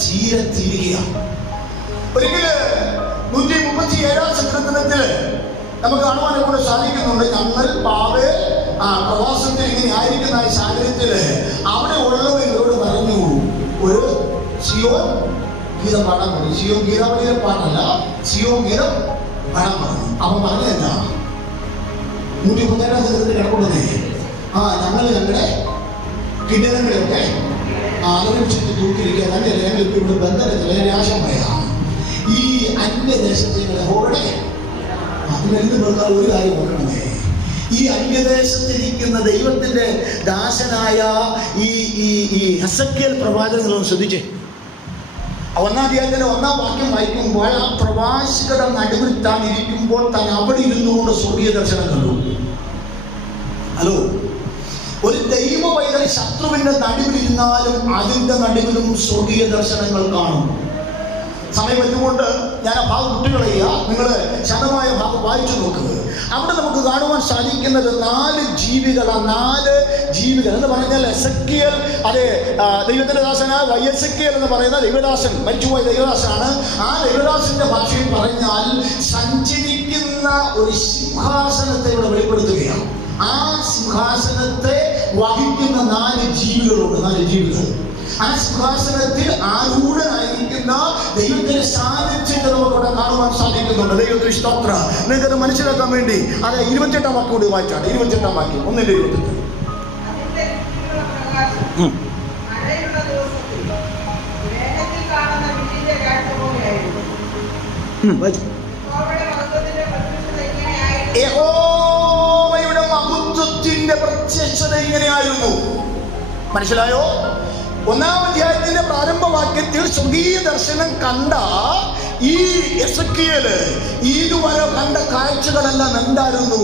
തീരത്തിരിക്കുക. ഒരിക്കല് 137-ാം സങ്കീർത്തനത്തില് നമുക്ക് കാണുവാനെ കൂടെ സാധിക്കുന്നുണ്ട്. ഞങ്ങൾ ബാബേൽ പ്രവാസത്തിൽ ഇങ്ങനെ ആയിരിക്കുന്ന ഈ സാഹചര്യത്തില് അവിടെ ഉള്ളവരോട് പറഞ്ഞു, ഒരു സിയോൻ ഗീതം പാടാൻ പറഞ്ഞു. സിയോൻ ഗീതാവലിയിലെ പാട്ടല്ല, സിയോൻ ഗീതം പാടാൻ പറഞ്ഞു. അവൻ പറഞ്ഞതല്ല, 137-ാം സങ്കീർത്തനത്തിൽ കിടക്കുന്നത് ഞങ്ങൾ ഞങ്ങളുടെ കിണരങ്ങളെയൊക്കെ ആലോചിച്ചിട്ട് തൂക്കിയിരിക്കുക. തന്നെയല്ല ഞങ്ങൾക്ക് ഇവിടെ ബന്ധനത്തിലെ ആശം പറയാം. ഈ അന്യദേശത്തെ ഹോടെ അതിനെന്ത് പ്രകാരം ഒരു കാര്യം ഓർക്കണമേ, ഈ അന്യദേശത്തിരിക്കുന്ന ദൈവത്തിന്റെ ദാസനായ ഈ എസെക്കിയേൽ പ്രവാചകനൊന്ന് ശ്രദ്ധിച്ചേ. 1-ാം അധ്യായത്തിന്റെ 1-ാം വാക്യം വായിക്കുമ്പോൾ ആ പ്രവാസികളുടെ നടുവിൽ താൻ ഇരിക്കുമ്പോൾ താൻ അവിടെ ഇരുന്നുകൊണ്ട് സ്വർഗീയ ദർശനം കണ്ടു. ഹലോ, ഒരു ദൈവ പൈതൽ ശത്രുവിന്റെ നടുവിലിരുന്നാലും അതിന്റെ നടുവിലും സ്വർഗീയ ദർശനങ്ങൾ കാണും. സമയം വെച്ചുകൊണ്ട് ഞാൻ ആ ഭാഗം വിട്ടുകളയുക. നിങ്ങൾ ശതമായ ഭാഗം വായിച്ചു നോക്കുക. അവിടെ നമുക്ക് കാണുവാൻ സാധിക്കുന്നത് 4 ജീവികൾ. ആ 4 ജീവികൾ എന്ന് പറഞ്ഞാൽ എസെക്കിയേൽ, ദൈവത്തിന്റെ ദാസനായ എസെക്കിയേൽ എന്ന് പറയുന്ന ദൈവദാസൻ, മരിച്ചുപോയ ദൈവദാസനാണ്. ആ ദൈവദാസന്റെ ഭാഷയിൽ പറഞ്ഞാൽ സഞ്ചരിക്കുന്ന ഒരു സിംഹാസനത്തെ ഇവിടെ വെളിപ്പെടുത്തുകയാണ്. ആ സിംഹാസനത്തെ വഹിക്കുന്ന 4 ജീവികളുണ്ട്. 4 ജീവികൾ. ആ സിംഹാസനത്തിൽ ആരൂഢനായിരിക്കുന്ന ദൈവത്തിന്റെ സാന്നിധ്യത്തെ നമുക്കവിടെ കാണുവാൻ സാധിക്കുന്നുണ്ട്. ദൈവത്തിന് സ്തോത്രം. നിങ്ങൾക്കത് മനസ്സിലാക്കാൻ വേണ്ടി അത് 28-ാം വാക്യം കൂടി വായിച്ചാണ്. 28-ാം വാക്യം 1:28. യഹോവയുടെ മഹത്വത്തിന്റെ പ്രത്യക്ഷത ഇങ്ങനെയായിരുന്നു. മനസ്സിലായോ? 1-ാം അധ്യായത്തിന്റെ പ്രാരംഭവാക്യത്തിൽ സ്വർഗീയ ദർശനം കണ്ട ഈ എസെക്കിയേൽ ഇതുവരെ കണ്ട കാഴ്ചകളെല്ലാം എന്തായിരുന്നു?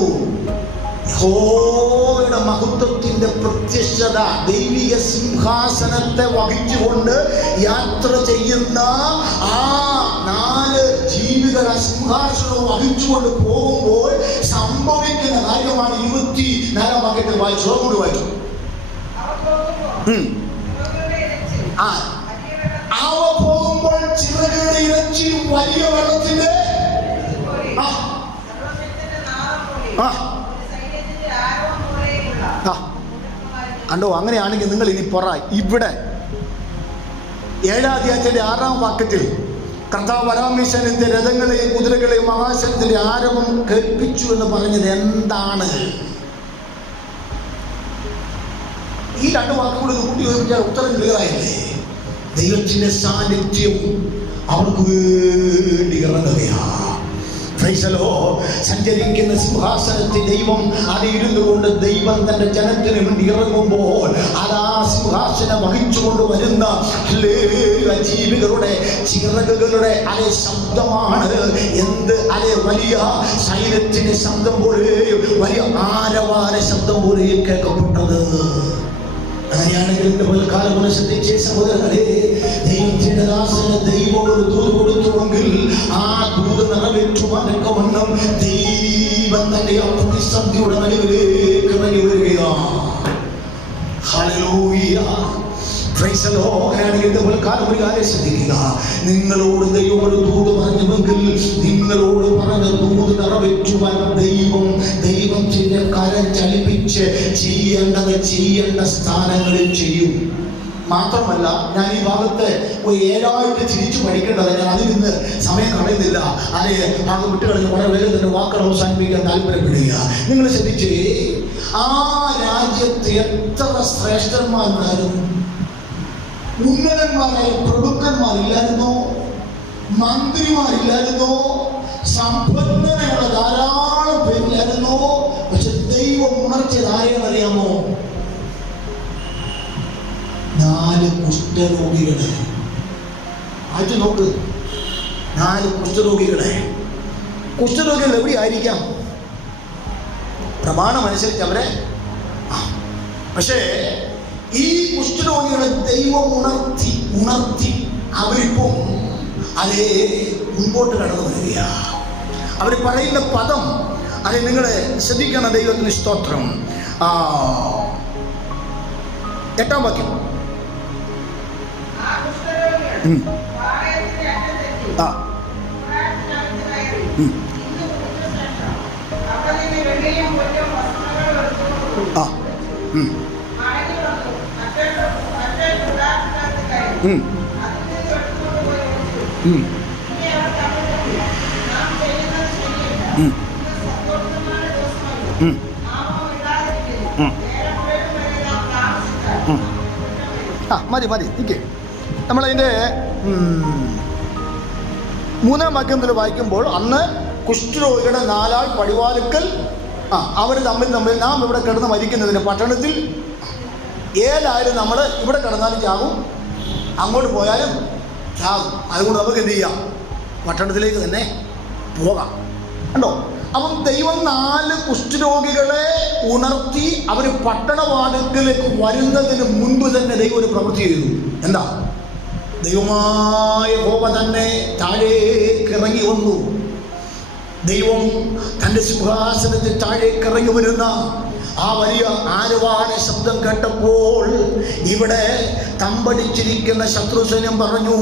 യഹോവയുടെ മഹത്വത്തിന്റെ പ്രത്യക്ഷത. ദൈവിക സിംഹാസനത്തെ വഹിച്ചുകൊണ്ട് യാത്ര ചെയ്യുന്ന ആ 4 ജീവികൾ ആ സിംഹാസനം വഹിച്ചുകൊണ്ട് പോകുമ്പോൾ സംഭവിക്കുന്ന കാര്യമാണ് 24-ാം വാക്യത്തിൽ വായിച്ചു. അതുകൊണ്ട് വായിച്ചു. അവ പോകുമ്പോൾ ചിറകുകളുടെ ഇറച്ചി വലിയ വെള്ളത്തിന്റെ കണ്ടോ? അങ്ങനെയാണെങ്കിൽ നിങ്ങൾ ഇനി ഇവിടെ 7-ാം അധ്യായത്തിന്റെ 6-ാം വാക്യത്തിൽ കർത്താവ് പരമേശ്വരന്റെ രഥങ്ങളെയും കുതിരകളെയും മഹാശനത്തിന്റെ ആരവം കേൾപ്പിച്ചു എന്ന് പറഞ്ഞത് എന്താണ്? ഈ 2 വാക്കുകൂടി കൂട്ടി ചോദിച്ചാൽ ഉത്തരം ക്ലിയറായില്ലേ? ദൈവത്തിന്റെ സാന്നിധ്യം അവർക്ക് വേണ്ടി ഇറങ്ങുകയാണ്. സഞ്ചരിക്കുന്ന സിംഹാസനത്തിൽ ദൈവം അതിരുന്നു കൊണ്ട് ദൈവം തന്റെ ജനത്തിന് വേണ്ടി ഇറങ്ങുമ്പോൾ അതാ സിംഹാസനം വഹിച്ചുകൊണ്ട് വരുന്ന ജീവികളുടെ ചിറകുകളുടെ അതെ ശബ്ദമാണ്. എന്ത് അതെ വലിയ സൈന്യത്തിന്റെ ശബ്ദം പോലെയും വലിയ ആരവാര ശബ്ദം പോലെയും കേൾക്കപ്പെട്ടത്. അങ്ങനെയാണെങ്കിൽ കാലം ശ്രദ്ധിച്ച സഹോദരങ്ങളെ, ദൈവത്തിന്റെ ദാസന് ദൈവം ഒരു ദൂത് കൊടുത്തുവെങ്കിൽ ആ ദൂത് നിറവേറ്റുവാനൊക്കെ വണ്ണം ദൈവം തന്റെ ആ പ്രതിസന്ധിയുടെ നടുവിലേക്ക് ഇറങ്ങി വരികയാണ്. ഹല്ലേലൂയ. Praise the Lord. കാലം ഒരു കാര്യം ശ്രദ്ധിക്കുക. നിങ്ങളോട് ദൈവം ഒരു ദൂത് പറഞ്ഞുവെങ്കിൽ നിങ്ങളോട് പറഞ്ഞ ദൂത് നിറവേറ്റുവാൻ ദൈവം ചില കരം ചലിപ്പിച്ച് ചെയ്യേണ്ട സ്ഥാനങ്ങളിൽ ചെയ്യും. മാത്രമല്ല, ഞാൻ ഈ ഭാഗത്ത് 7 തിരിച്ചു പഠിക്കേണ്ടത്. ഞാൻ അതിൽ നിന്ന് സമയം കളയുന്നില്ല. അതേ ഭാഗം വിട്ടുകളഞ്ഞ് വളരെ വേഗത്തിൽ വാക്കുകൾ അവസാനിപ്പിക്കാൻ താല്പര്യപ്പെടുക. നിങ്ങൾ ശ്രദ്ധിച്ചേ, ആ രാജ്യത്ത് എത്ര ശ്രേഷ്ഠന്മാരുണ്ടായിരുന്നു? ഉന്നതന്മാരായ പ്രഭുക്കന്മാരില്ലായിരുന്നോ? മന്ത്രിമാരില്ലായിരുന്നോ? സമ്പന്നതയുള്ള ധാരാളം പേരില്ലായിരുന്നോ? പക്ഷെ ദൈവം ഉണർത്തിയത് ആരെയെന്നറിയാമോ? 4 കുഷ്ഠരോഗികളെ. ആയിട്ട് നോക്ക്, 4 കുഷ്ഠരോഗികളെ. കുഷ്ഠരോഗികൾ എവിടെ ആയിരിക്കാം? പ്രമാണം അനുസരിച്ച് അവരെ. പക്ഷേ ഈ കുഷ്ഠരോഗികളെ ദൈവം ഉണർത്തി അവരിപ്പം അതേ മുൻപോട്ട് കടന്നു വരിക. അവർ പറയുന്ന പദം അത് നിങ്ങളെ ശ്രദ്ധിക്കണം. ദൈവത്തിന് സ്തോത്രം. 8-ാം വാക്യം. മതി നിൽക്കേ. നമ്മളതിൻ്റെ 3-ാം വാക്യത്തിൽ വായിക്കുമ്പോൾ, അന്ന് കുഷ്ഠരോഗിയുടെ 4 ആൾ പടിവാതിൽക്കൽ അവർ തമ്മിൽ നാം ഇവിടെ കിടന്ന് മരിക്കുന്നതിന് പട്ടണത്തിൽ 7 ആയാലും നമ്മൾ ഇവിടെ കിടന്നാലും ചാകും, അങ്ങോട്ട് പോയാലും ചാകും. അതുകൊണ്ട് നമുക്ക് എന്ത് ചെയ്യാം? പട്ടണത്തിലേക്ക് തന്നെ പോകാം. കണ്ടോ? അപ്പം ദൈവം 4 കുഷ്ഠരോഗികളെ ഉണർത്തി അവർ പട്ടണവാതിൽക്കലേക്ക് വരുന്നതിന് മുൻപ് തന്നെ ദൈവം ഒരു പ്രവൃത്തി ചെയ്തു. എന്താ? ദൈവമായ യഹോവ തന്നെ താഴേക്ക് ഇറങ്ങി വന്നു. ദൈവം തൻ്റെ സിംഹാസനത്തിൽ താഴേക്ക് ഇറങ്ങി വരുന്ന ആ വലിയ ആരവാര ശബ്ദം കേട്ടപ്പോൾ ഇവിടെ തമ്പടിച്ചിരിക്കുന്ന ശത്രുസൈന്യം പറഞ്ഞു,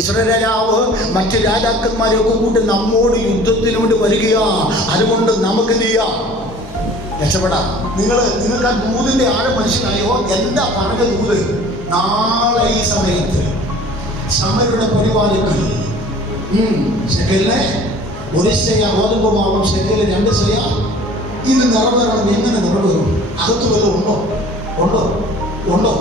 ഇസ്രായേൽ രാജാവ് മറ്റ് രാജാക്കന്മാരെയൊക്കെ കൂട്ടി നമ്മോട് യുദ്ധത്തിന് വേണ്ടി വരികയാ, അതുകൊണ്ട് നമുക്ക് എന്ത് ചെയ്യാം? രക്ഷപ്പെടാം. നിങ്ങൾക്ക് ആ ദൂതിന്റെ ആഴം മനസ്സിലായോ? എന്താ പറഞ്ഞ ദൂത്? നാളെ ഈ സമയത്ത് സമരുടെ പരിപാലികൾ ശെക്കലിനെ 1 ശയ ഗോതമ്പ് മാവും ശെക്കലിന് 2 ശയ ഇത് നിറവേറണം. എങ്ങനെ നിറവേറും? അകത്ത് വല്ലതും ഉണ്ടോ?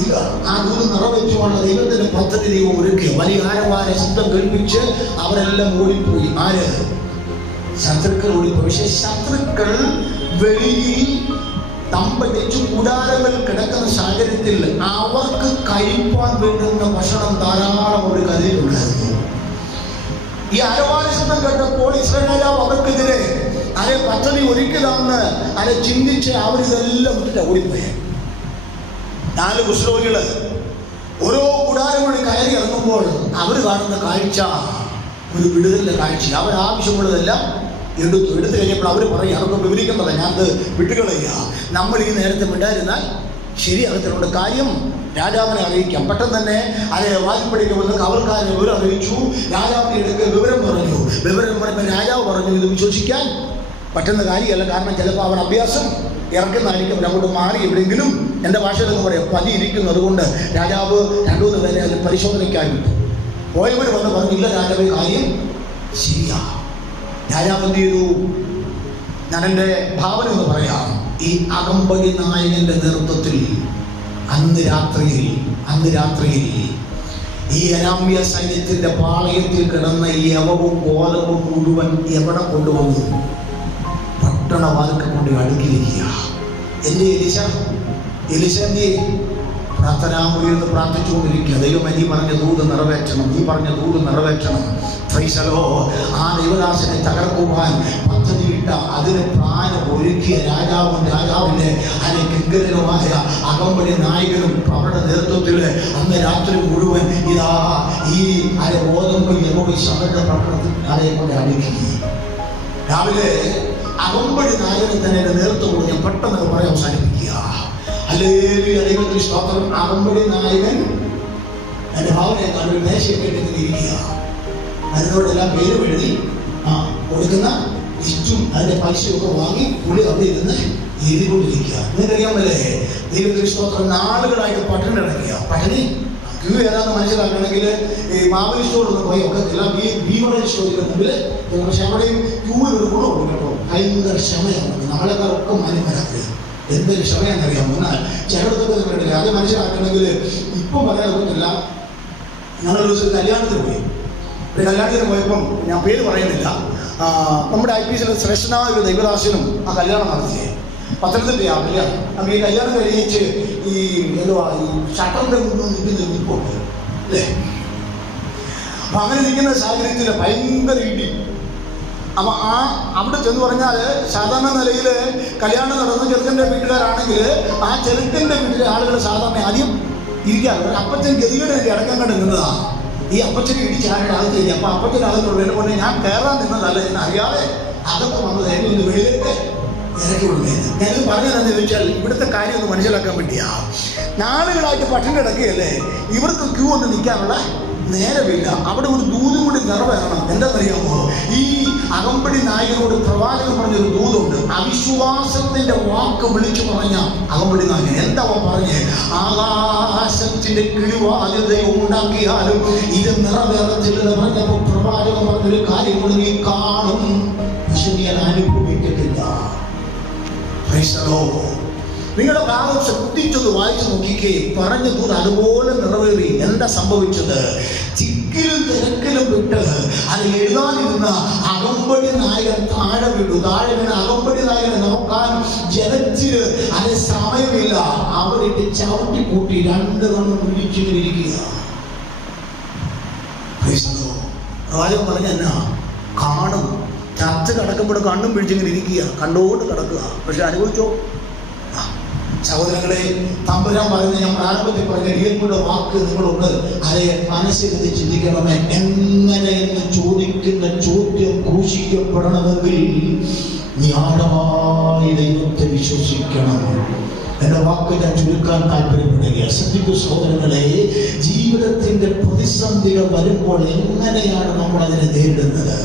ഇല്ല. ആ ദൂത് നിറവേറ്റുവാണ് ദൈവത്തിന്റെ പദ്ധതി ദൈവം ഒരുക്കി. വലിയ ആരവാര ശബ്ദം കേൾപ്പിച്ച് അവരെല്ലാം ഓടിപ്പോയി. ആര്? ശത്രുക്കൾ ഓടിപ്പോയി. പക്ഷെ ശത്രുക്കൾ വെളിയിൽ തമ്പടിച്ച് കൂടാരങ്ങൾ കിടക്കുന്ന സാഹചര്യത്തിൽ അവർക്ക് കഴിപ്പാൻ വേണ്ടുന്ന ഭക്ഷണം ധാരാളം ഒരു കരുതിയിട്ടുണ്ടായിരുന്നു. ഈ ആരവാര ശബ്ദം കേട്ടപ്പോൾ ഇസ്രായേൽ അവർക്കെതിരെ പദ്ധതി ഒരുക്കലാണെന്ന് ചിന്തിച്ച് അവരിതെല്ലാം ഓടിപ്പോയി. 4 കുഷ്ഠരോഗികള് ഓരോ കൂടാരങ്ങളിൽ കയറി ഇറങ്ങുമ്പോൾ അവർ കാണുന്ന കാഴ്ച ഒരു വിടുതലിന്റെ കാഴ്ച. അവർ ആവശ്യമുള്ളതെല്ലാം എടുത്തു കഴിഞ്ഞപ്പോൾ അവർ പറയും, അതൊക്കെ വിവരിക്കുന്നതല്ല, ഞാനത് വിട്ടുകളയുക. നമ്മൾ ഈ നേരത്തെ വിടാതിരുന്നാൽ ശരിയാകത്തിലുണ്ട്. കാര്യം രാജാവിനെ അറിയിക്കാം. പെട്ടെന്ന് തന്നെ വായ്പടിക്കുമെന്ന് കാവൽക്കാരനെ വിവരം അറിയിച്ചു. രാജാവിനെ എടുക്കുക വിവരം പറഞ്ഞപ്പോൾ രാജാവ് പറഞ്ഞു, ഇത് വിശ്വസിക്കാൻ പറ്റുന്ന കാര്യമല്ല. കാരണം ചിലപ്പോൾ അവർ അഭ്യാസം ഇറക്കുന്നതായിരിക്കും. അങ്ങോട്ട് മാറി എവിടെയെങ്കിലും, എൻ്റെ ഭാഷയിലൊന്നും പറയാം, പതിയിരിക്കുന്നു. അതുകൊണ്ട് രാജാവ് 2-3 പേരെ അതിൽ പരിശോധനയ്ക്കായി വിട്ടു. പോയവർ വന്ന് പറഞ്ഞില്ല, രാജാവ് കാര്യം ശരിയാ. രാജാവ് എന്ത് ചെയ്തു? ഞാൻ എൻ്റെ ഭാവന ഒന്ന് പറയാം. ഈ അകമ്പടി നായകന്റെ നേതൃത്വത്തിൽ അന്ന് രാത്രിയിൽ ഈ അരാമ്യ സൈന്യത്തിന്റെ പാളയത്തിൽ കിടന്ന ഈ യവവും ഗോതമ്പും മുഴുവൻ എവിടെ കൊണ്ടുവന്നു? പട്ടണവാതിൽക്ക് കൊണ്ട് അടുക്കിയിരിക്കുക. എൻ്റെ എലിശ പ്രാർത്ഥനാമുറിയെന്ന് പ്രാർത്ഥിച്ചുകൊണ്ടിരിക്കുക. ദൈവമേ, നീ പറഞ്ഞ ദൂത് നിറവേറ്റണം. ആ ദൈവദാസനെ തകർക്കുവാൻ പദ്ധതിയിട്ട അതിന് പ്രായം ഒരുക്കിയ രാജാവിൻ്റെ കിങ്കരനുമായ അകമ്പടി നായകനും അവരുടെ നേതൃത്വത്തിൽ അന്ന് രാത്രി മുഴുവൻ ഇതാ ഈ ഗോതമ്പ് യഹോവ സമരുടെ പട്ടണത്തിൽ കൊണ്ട് അടുക്കി. രാവിലെ അകമ്പടി നായകന് തന്നെ നേതൃത്വം ഞാൻ പെട്ടെന്ന് പറയാൻ അവസാനിപ്പിക്കുക. ഹല്ലേലൂയ, ദൈവത്തിന് സ്തോത്രം. അകമ്പടി നായകൻ എൻ്റെ ഭാവനയെക്കാൾ ഒരു മേശയൊക്കെ ഇരിക്കുക. അതിനോടെല്ലാം പേര് എഴുതി കൊടുക്കുന്ന ലിസ്റ്റും അതിൻ്റെ പൈസയൊക്കെ വാങ്ങി പുള്ളി അവിടെ ഇരുന്ന് എഴുതിക്കൊണ്ടിരിക്കുക. നിങ്ങൾക്കറിയാമല്ലേ, ദൈവത്തിന് സ്തോത്രം, നാളുകളായിട്ട് പട്ടിണി കിടക്കുക. പട്ടിണി ക്യൂ ഏതാണെന്ന് മനസ്സിലാക്കണമെങ്കിൽ ഈ മാവലി സ്റ്റോറൊന്നും പോയി ഒക്കെ എല്ലാം ബീവറേജ് സ്റ്റോറിൻ്റെ മുമ്പിൽ. പക്ഷെ അവിടെയും ക്യൂവിൽ ഒരു ഗുണമുണ്ട് കേട്ടോ, ഭയങ്കര ക്ഷമയാണ്. നമ്മളെക്കാളൊക്കെ മാന്യന്മാരാക്കുക. എന്തൊരു ക്ഷമയാണെന്നറിയാമോ? എന്നാൽ ചിലയിടത്തൊക്കെ കണ്ടില്ല. അത് മനസ്സിലാക്കണമെങ്കിൽ ഇപ്പം പറയാൻ പറ്റില്ല. ഞങ്ങളൊരു ദിവസം കല്യാണത്തിന് പോയപ്പം ഞാൻ പേര് പറയുന്നില്ല, നമ്മുടെ IPC ശ്രേഷ്ഠനായ ഒരു ദൈവദാസനും ആ കല്യാണം നടത്തിയേ. പത്തനംതിട്ടയാണ് കല്യാണം. അപ്പം ഈ കല്യാണം കഴിഞ്ഞിട്ട് ഈ ഷട്ടറിൻ്റെ മുന്നിൽ നിൽപ്പുണ്ട് അല്ലേ? അപ്പം അങ്ങനെ നിൽക്കുന്ന സാഹചര്യത്തിൽ ഭയങ്കര ഇടി. അപ്പം അവിടെ ചെന്ന് പറഞ്ഞാൽ സാധാരണ നിലയിൽ കല്യാണം നടന്ന ചെറുക്കൻ്റെ വീട്ടുകാരാണെങ്കിൽ ആ ചെറുക്കൻ്റെ വീട്ടിലെ ആളുകൾ സാധാരണ ആദ്യം ഇരിക്കാറ്. അപ്പച്ചൻ ഗതികേട് അടക്കം കണ്ട് നിന്നതാണ്. ഈ അപ്പച്ചനെ ഇടിച്ച് ആരുടെ അകത്ത് കഴിഞ്ഞു. അപ്പം അപ്പച്ചൻ അകത്തുള്ളതിനെ കൊണ്ട് ഞാൻ കയറാൻ നിന്നതല്ല എന്ന് അറിയാതെ അകത്ത് വന്നത് എന്നെ ഒന്ന് വെളിയിലേക്ക് ഇറക്കി വിടുന്നത്. ഞാനിത് പറഞ്ഞതെന്ന് ചോദിച്ചാൽ ഇവിടുത്തെ കാര്യം ഒന്ന് മനസ്സിലാക്കാൻ വേണ്ടിയാ. നാളുകളായിട്ട് പട്ടിണി കിടക്കുകയല്ലേ, ഇവർക്ക് ക്യൂ ഒന്ന് നിൽക്കാനുള്ള നേരമില്ല. അവിടെ ഒരു ദൂതും കൂടി നിറവേറണം. എന്താണെന്നറിയാമോ? ഈ അകമ്പടി നായകനോട് പ്രവാചകൻ പറഞ്ഞൊരു ദൂതുണ്ട്. അവിശ്വാസത്തിന്റെ വാക്ക് വിളിച്ചു പറഞ്ഞ അകമ്പടി നായകൻ എന്താ പറഞ്ഞ്? ആകാശത്തിന്റെ കിഴിവാദ്യത ഉണ്ടാക്കിയാലും ഇത് നിറവേറത്തില്ലെന്ന് പറഞ്ഞപ്പോൾ പ്രവാചകൻ പറഞ്ഞൊരു കാര്യം കൊണ്ട് നീ കാണും, പക്ഷെ നീ അത് അനുഭവിക്കത്തില്ല. നിങ്ങളുടെ ഭാഗം ശ്രദ്ധിച്ചത് വായിച്ചു നോക്കിക്കേ. പറഞ്ഞ ദൂത് അതുപോലെ നിറവേറി. എന്താ സംഭവിച്ചത്? ചിക്കിലും തിരക്കിലും വിട്ട് അത് എഴുതാനിരുന്ന അകമ്പടി നായകൻ താഴെ വീണു. അകമ്പടി നായകനെ നോക്കാൻ ജനത്തിന് അത് സമയമില്ല. അവരിട്ട് ചവിട്ടി കൂട്ടി 2 കണ്ണും പിടിച്ചിരിക്കുക. പ്രവാചകൻ പറഞ്ഞ എന്നാ കാണും. ചർച്ച കിടക്കുമ്പോൾ കണ്ണും പിടിച്ചിങ്ങനെ ഇരിക്കുക, കണ്ടോണ്ട് കിടക്കുക. പക്ഷെ അനുഭവിച്ചോ? സഹോദരങ്ങളെ, തമ്പുരാൻ പറയുന്ന ഞാൻ പ്രാരംഭത്തിൽ പറഞ്ഞ ഇരിയങ്ങളുടെ വാക്ക് നിങ്ങളോട് അതേ മനസ്സിൽ ചിന്തിക്കണമേ. എങ്ങനെ എന്ന് ചോദിക്കുന്ന ചോദ്യം ക്രൂശിക്കപ്പെടണമെങ്കിൽ നീ ആഴമായി ദൈവത്തെ വിശ്വസിക്കണം. എൻ്റെ വാക്ക് ഞാൻ ചുരുക്കാൻ താല്പര്യപ്പെടുക. ശ്രദ്ധിക്കൂ സഹോദരങ്ങളെ, ജീവിതത്തിന്റെ പ്രതിസന്ധികൾ വരുമ്പോൾ എങ്ങനെയാണ് നമ്മൾ അതിനെ നേരിടുന്നത്?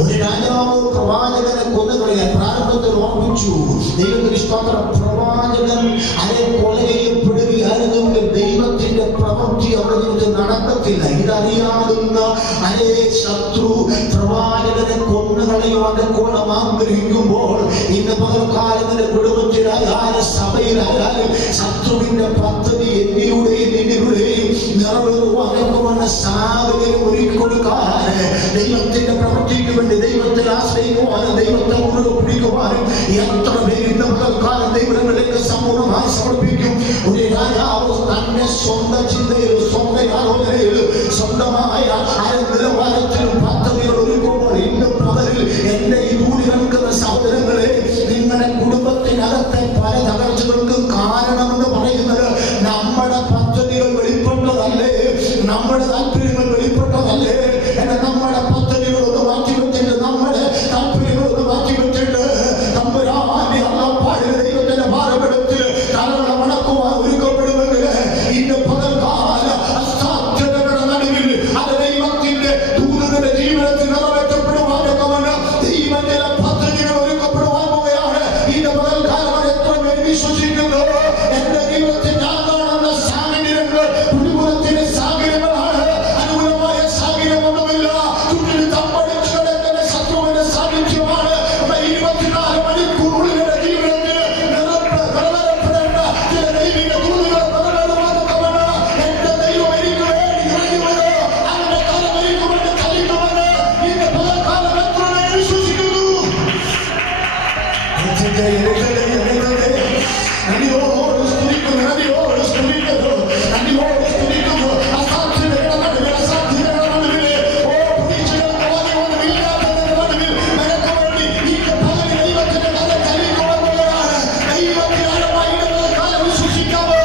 ഒരു രാജാവ് പ്രവാചകനെ കൊന്നുകളയാൻ പ്രാരംഭത്തിൽ ഓർമ്മിച്ചു. ദൈവത്തിന് സ്തോത്രം. പ്രവാചകൻ അതെ കൊല ചെയ്യപ്പെടുകയായിരുന്നെങ്കിൽ ദൈവത്തിന്റെ പ്രവൃത്തി അവിടെ നടക്കത്തില്ല. ഇതറിയാവുന്ന അതെ ശത്രു പ്രവാചകനെ കൊന്നുകളയുവാൻ കോണം ആഗ്രഹിക്കുമ്പോൾ ഇന്ന് പകൽക്കാലത്തിന്റെ കുടുംബത്തിലായാലും സഭയിലായാലും ശത്രുവിന്റെ പദ്ധതി എന്നിലൂടെയും നിന്നിലൂടെയും നിറവേറുവാൻ സാഹചര്യം ഒരുക്കിക്കൊടുക്കാൻ ദൈവത്തിന്റെ പ്രവൃത്തിക്ക് വേണ്ടി ദൈവത്തെ ആശ്രയിക്കുവാനും ദൈവത്തെ മുറുകെ പിടിക്കുവാനും എത്ര പേര് ഇന്ന് പകൽക്കാലം ദൈവങ്ങളിലേക്ക് സമ്പൂർണ്ണമായി സമർപ്പിക്കും. ഒരു രാജാവ് തന്റെ സ്വന്തം ചിന്തയിലും സ്വന്തം ആലോചനയിലും സ്വന്തമായ നിലവാരത്തിലും പദ്ധതികൾ ഒരുക്കുമ്പോൾ ഇന്ന് പകലിൽ എന്റെ ഈ കൂടി കേൾക്കുന്ന സഹോദരങ്ങളെ, നിങ്ങളുടെ കുടുംബത്തിനകത്തെ പല തകർച്ചകൾക്കും കാരണമെന്ന് പറയുന്നത് നമ്മുടെ പദ്ധതികൾ വെളിപ്പെട്ടതല്ലേ, നമ്മുടെ താല്പര്യങ്ങൾ വെളിപ്പെട്ടതല്ലേ. നമ്മുടെ പദ്ധതികൾ ഒന്ന് മാറ്റിവെച്ചിട്ട് നമ്മുടെ താല്പര്യങ്ങൾ ഒന്ന് മാറ്റിവെച്ചിട്ട് തമ്പുരാന്റെ അള്ളാപ്പാടിലെ ദൈവത്തിന്റെ ഭാരപടത്തിൽ തലകളെ മണക്കുവാൻ ഒരുക്കപ്പെടുമെങ്കിൽ ഇന്ന് പകൽക്കാല അസാധ്യതകളുടെ നടുവിൽ അത് ദൈവത്തിന്റെ ദൂതന്റെ ജീവിതത്തിൽ നിറവേറ്റപ്പെടുവാനൊക്കെ ദൈവത്തിന്റെ പദ്ധതികൾ ഒരുക്കപ്പെടുവാൻ പോവുകയാണ്. ഇന്ന് പകൽക്കാലം എത്ര പേര് വിശ്വസിക്കുന്നു? എന്റെ ജീവിതത്തിൽ ഞാൻ കാണുന്ന സാഹചര്യങ്ങൾ കുടുംബത്തിന്റെ സാഹചര്യങ്ങളാണ്. അനുകൂലമായ സാഹചര്യമൊന്നുമില്ല. ചുറ്റിൽ തമ്പടിച്ചു കിടക്കുന്ന ശത്രുവിന്റെ സാന്നിധ്യമാണ് 24 മണിക്കൂറുള്ളിൽ ജീവിതത്തിൽ നിറവേറപ്പെടേണ്ട ചില ദൈവിക ദൂതുകൾ നിറവേറുവാനൊക്കെ എന്റെ ദൈവം എനിക്ക് വേണ്ടി ഇറങ്ങി വരും. അവന്റെ കരം എനിക്ക് വേണ്ടി ചലിക്കുമെന്ന് ഇന്ന് പകൽക്കാലം എത്ര പേര് വിശ്വസിക്കുന്നു? നദിയോട് സ്തുതിക്കുന്നു, നദിയോട് സ്തുതിക്കുന്നു, നദിയോട് സ്തുതിക്കുന്നു. അസാധ്യതയുടെ നടുവിൽ, അസാധ്യതയുടെ നടുവിൽ, പ്രതീക്ഷകൾക്ക് വലിയൊന്നുമില്ലാത്തതിന്റെ നടുവിൽ നിനക്ക് വേണ്ടി ഇന്ന് പകൽ ദൈവത്തിന്റെ കരം ചലിക്കുമെന്നുള്ളതാണ്. ദൈവത്തിനായി കാലം വിശ്വസിക്കാമോ?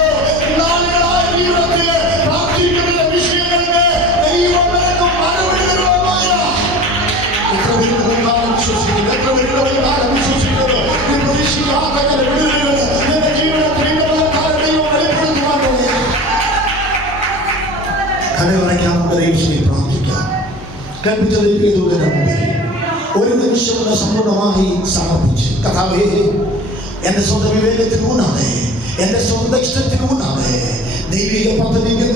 നാളുകളായ ജീവിതത്തിൽ പ്രാർത്ഥിക്കുന്ന വിഷയങ്ങൾക്ക് ദൈവം നിനക്ക് മറുപടി തരുവാനായ എത്ര പേരുടെ കാലം വിശ്വസിക്കുന്നു, എത്ര പേരുടെ കാലം വിശ്വസിക്കുന്നു. നീ പ്രതീക്ഷിക്കാത്ത വിടുതലുകൾ നിന്റെ ജീവിതത്തിൽ ഇന്നത്തെ കാലം ദൈവം വെളിപ്പെടുത്തുവാൻ പോകുകയാണ്. കരയുറയ്ക്കാൻ നമുക്ക് ദൈവത്തിൽ പ്രാർത്ഥിക്കാം. കൽപ്പിച്ച ദൈവദൂതന്റെ മുമ്പിൽ ഒരു നിമിഷം ഒന്ന് സമ്പൂർണ്ണമായി സമർപ്പിച്ച്, കർത്താവേ, എന്റെ സ്വന്തം വിവേകത്തിന് ഊന്നാതെ, എന്റെ സ്വന്തം ഇഷ്ടത്തിന് ഊന്നാതെ, ദൈവിക പദ്ധതിക്ക്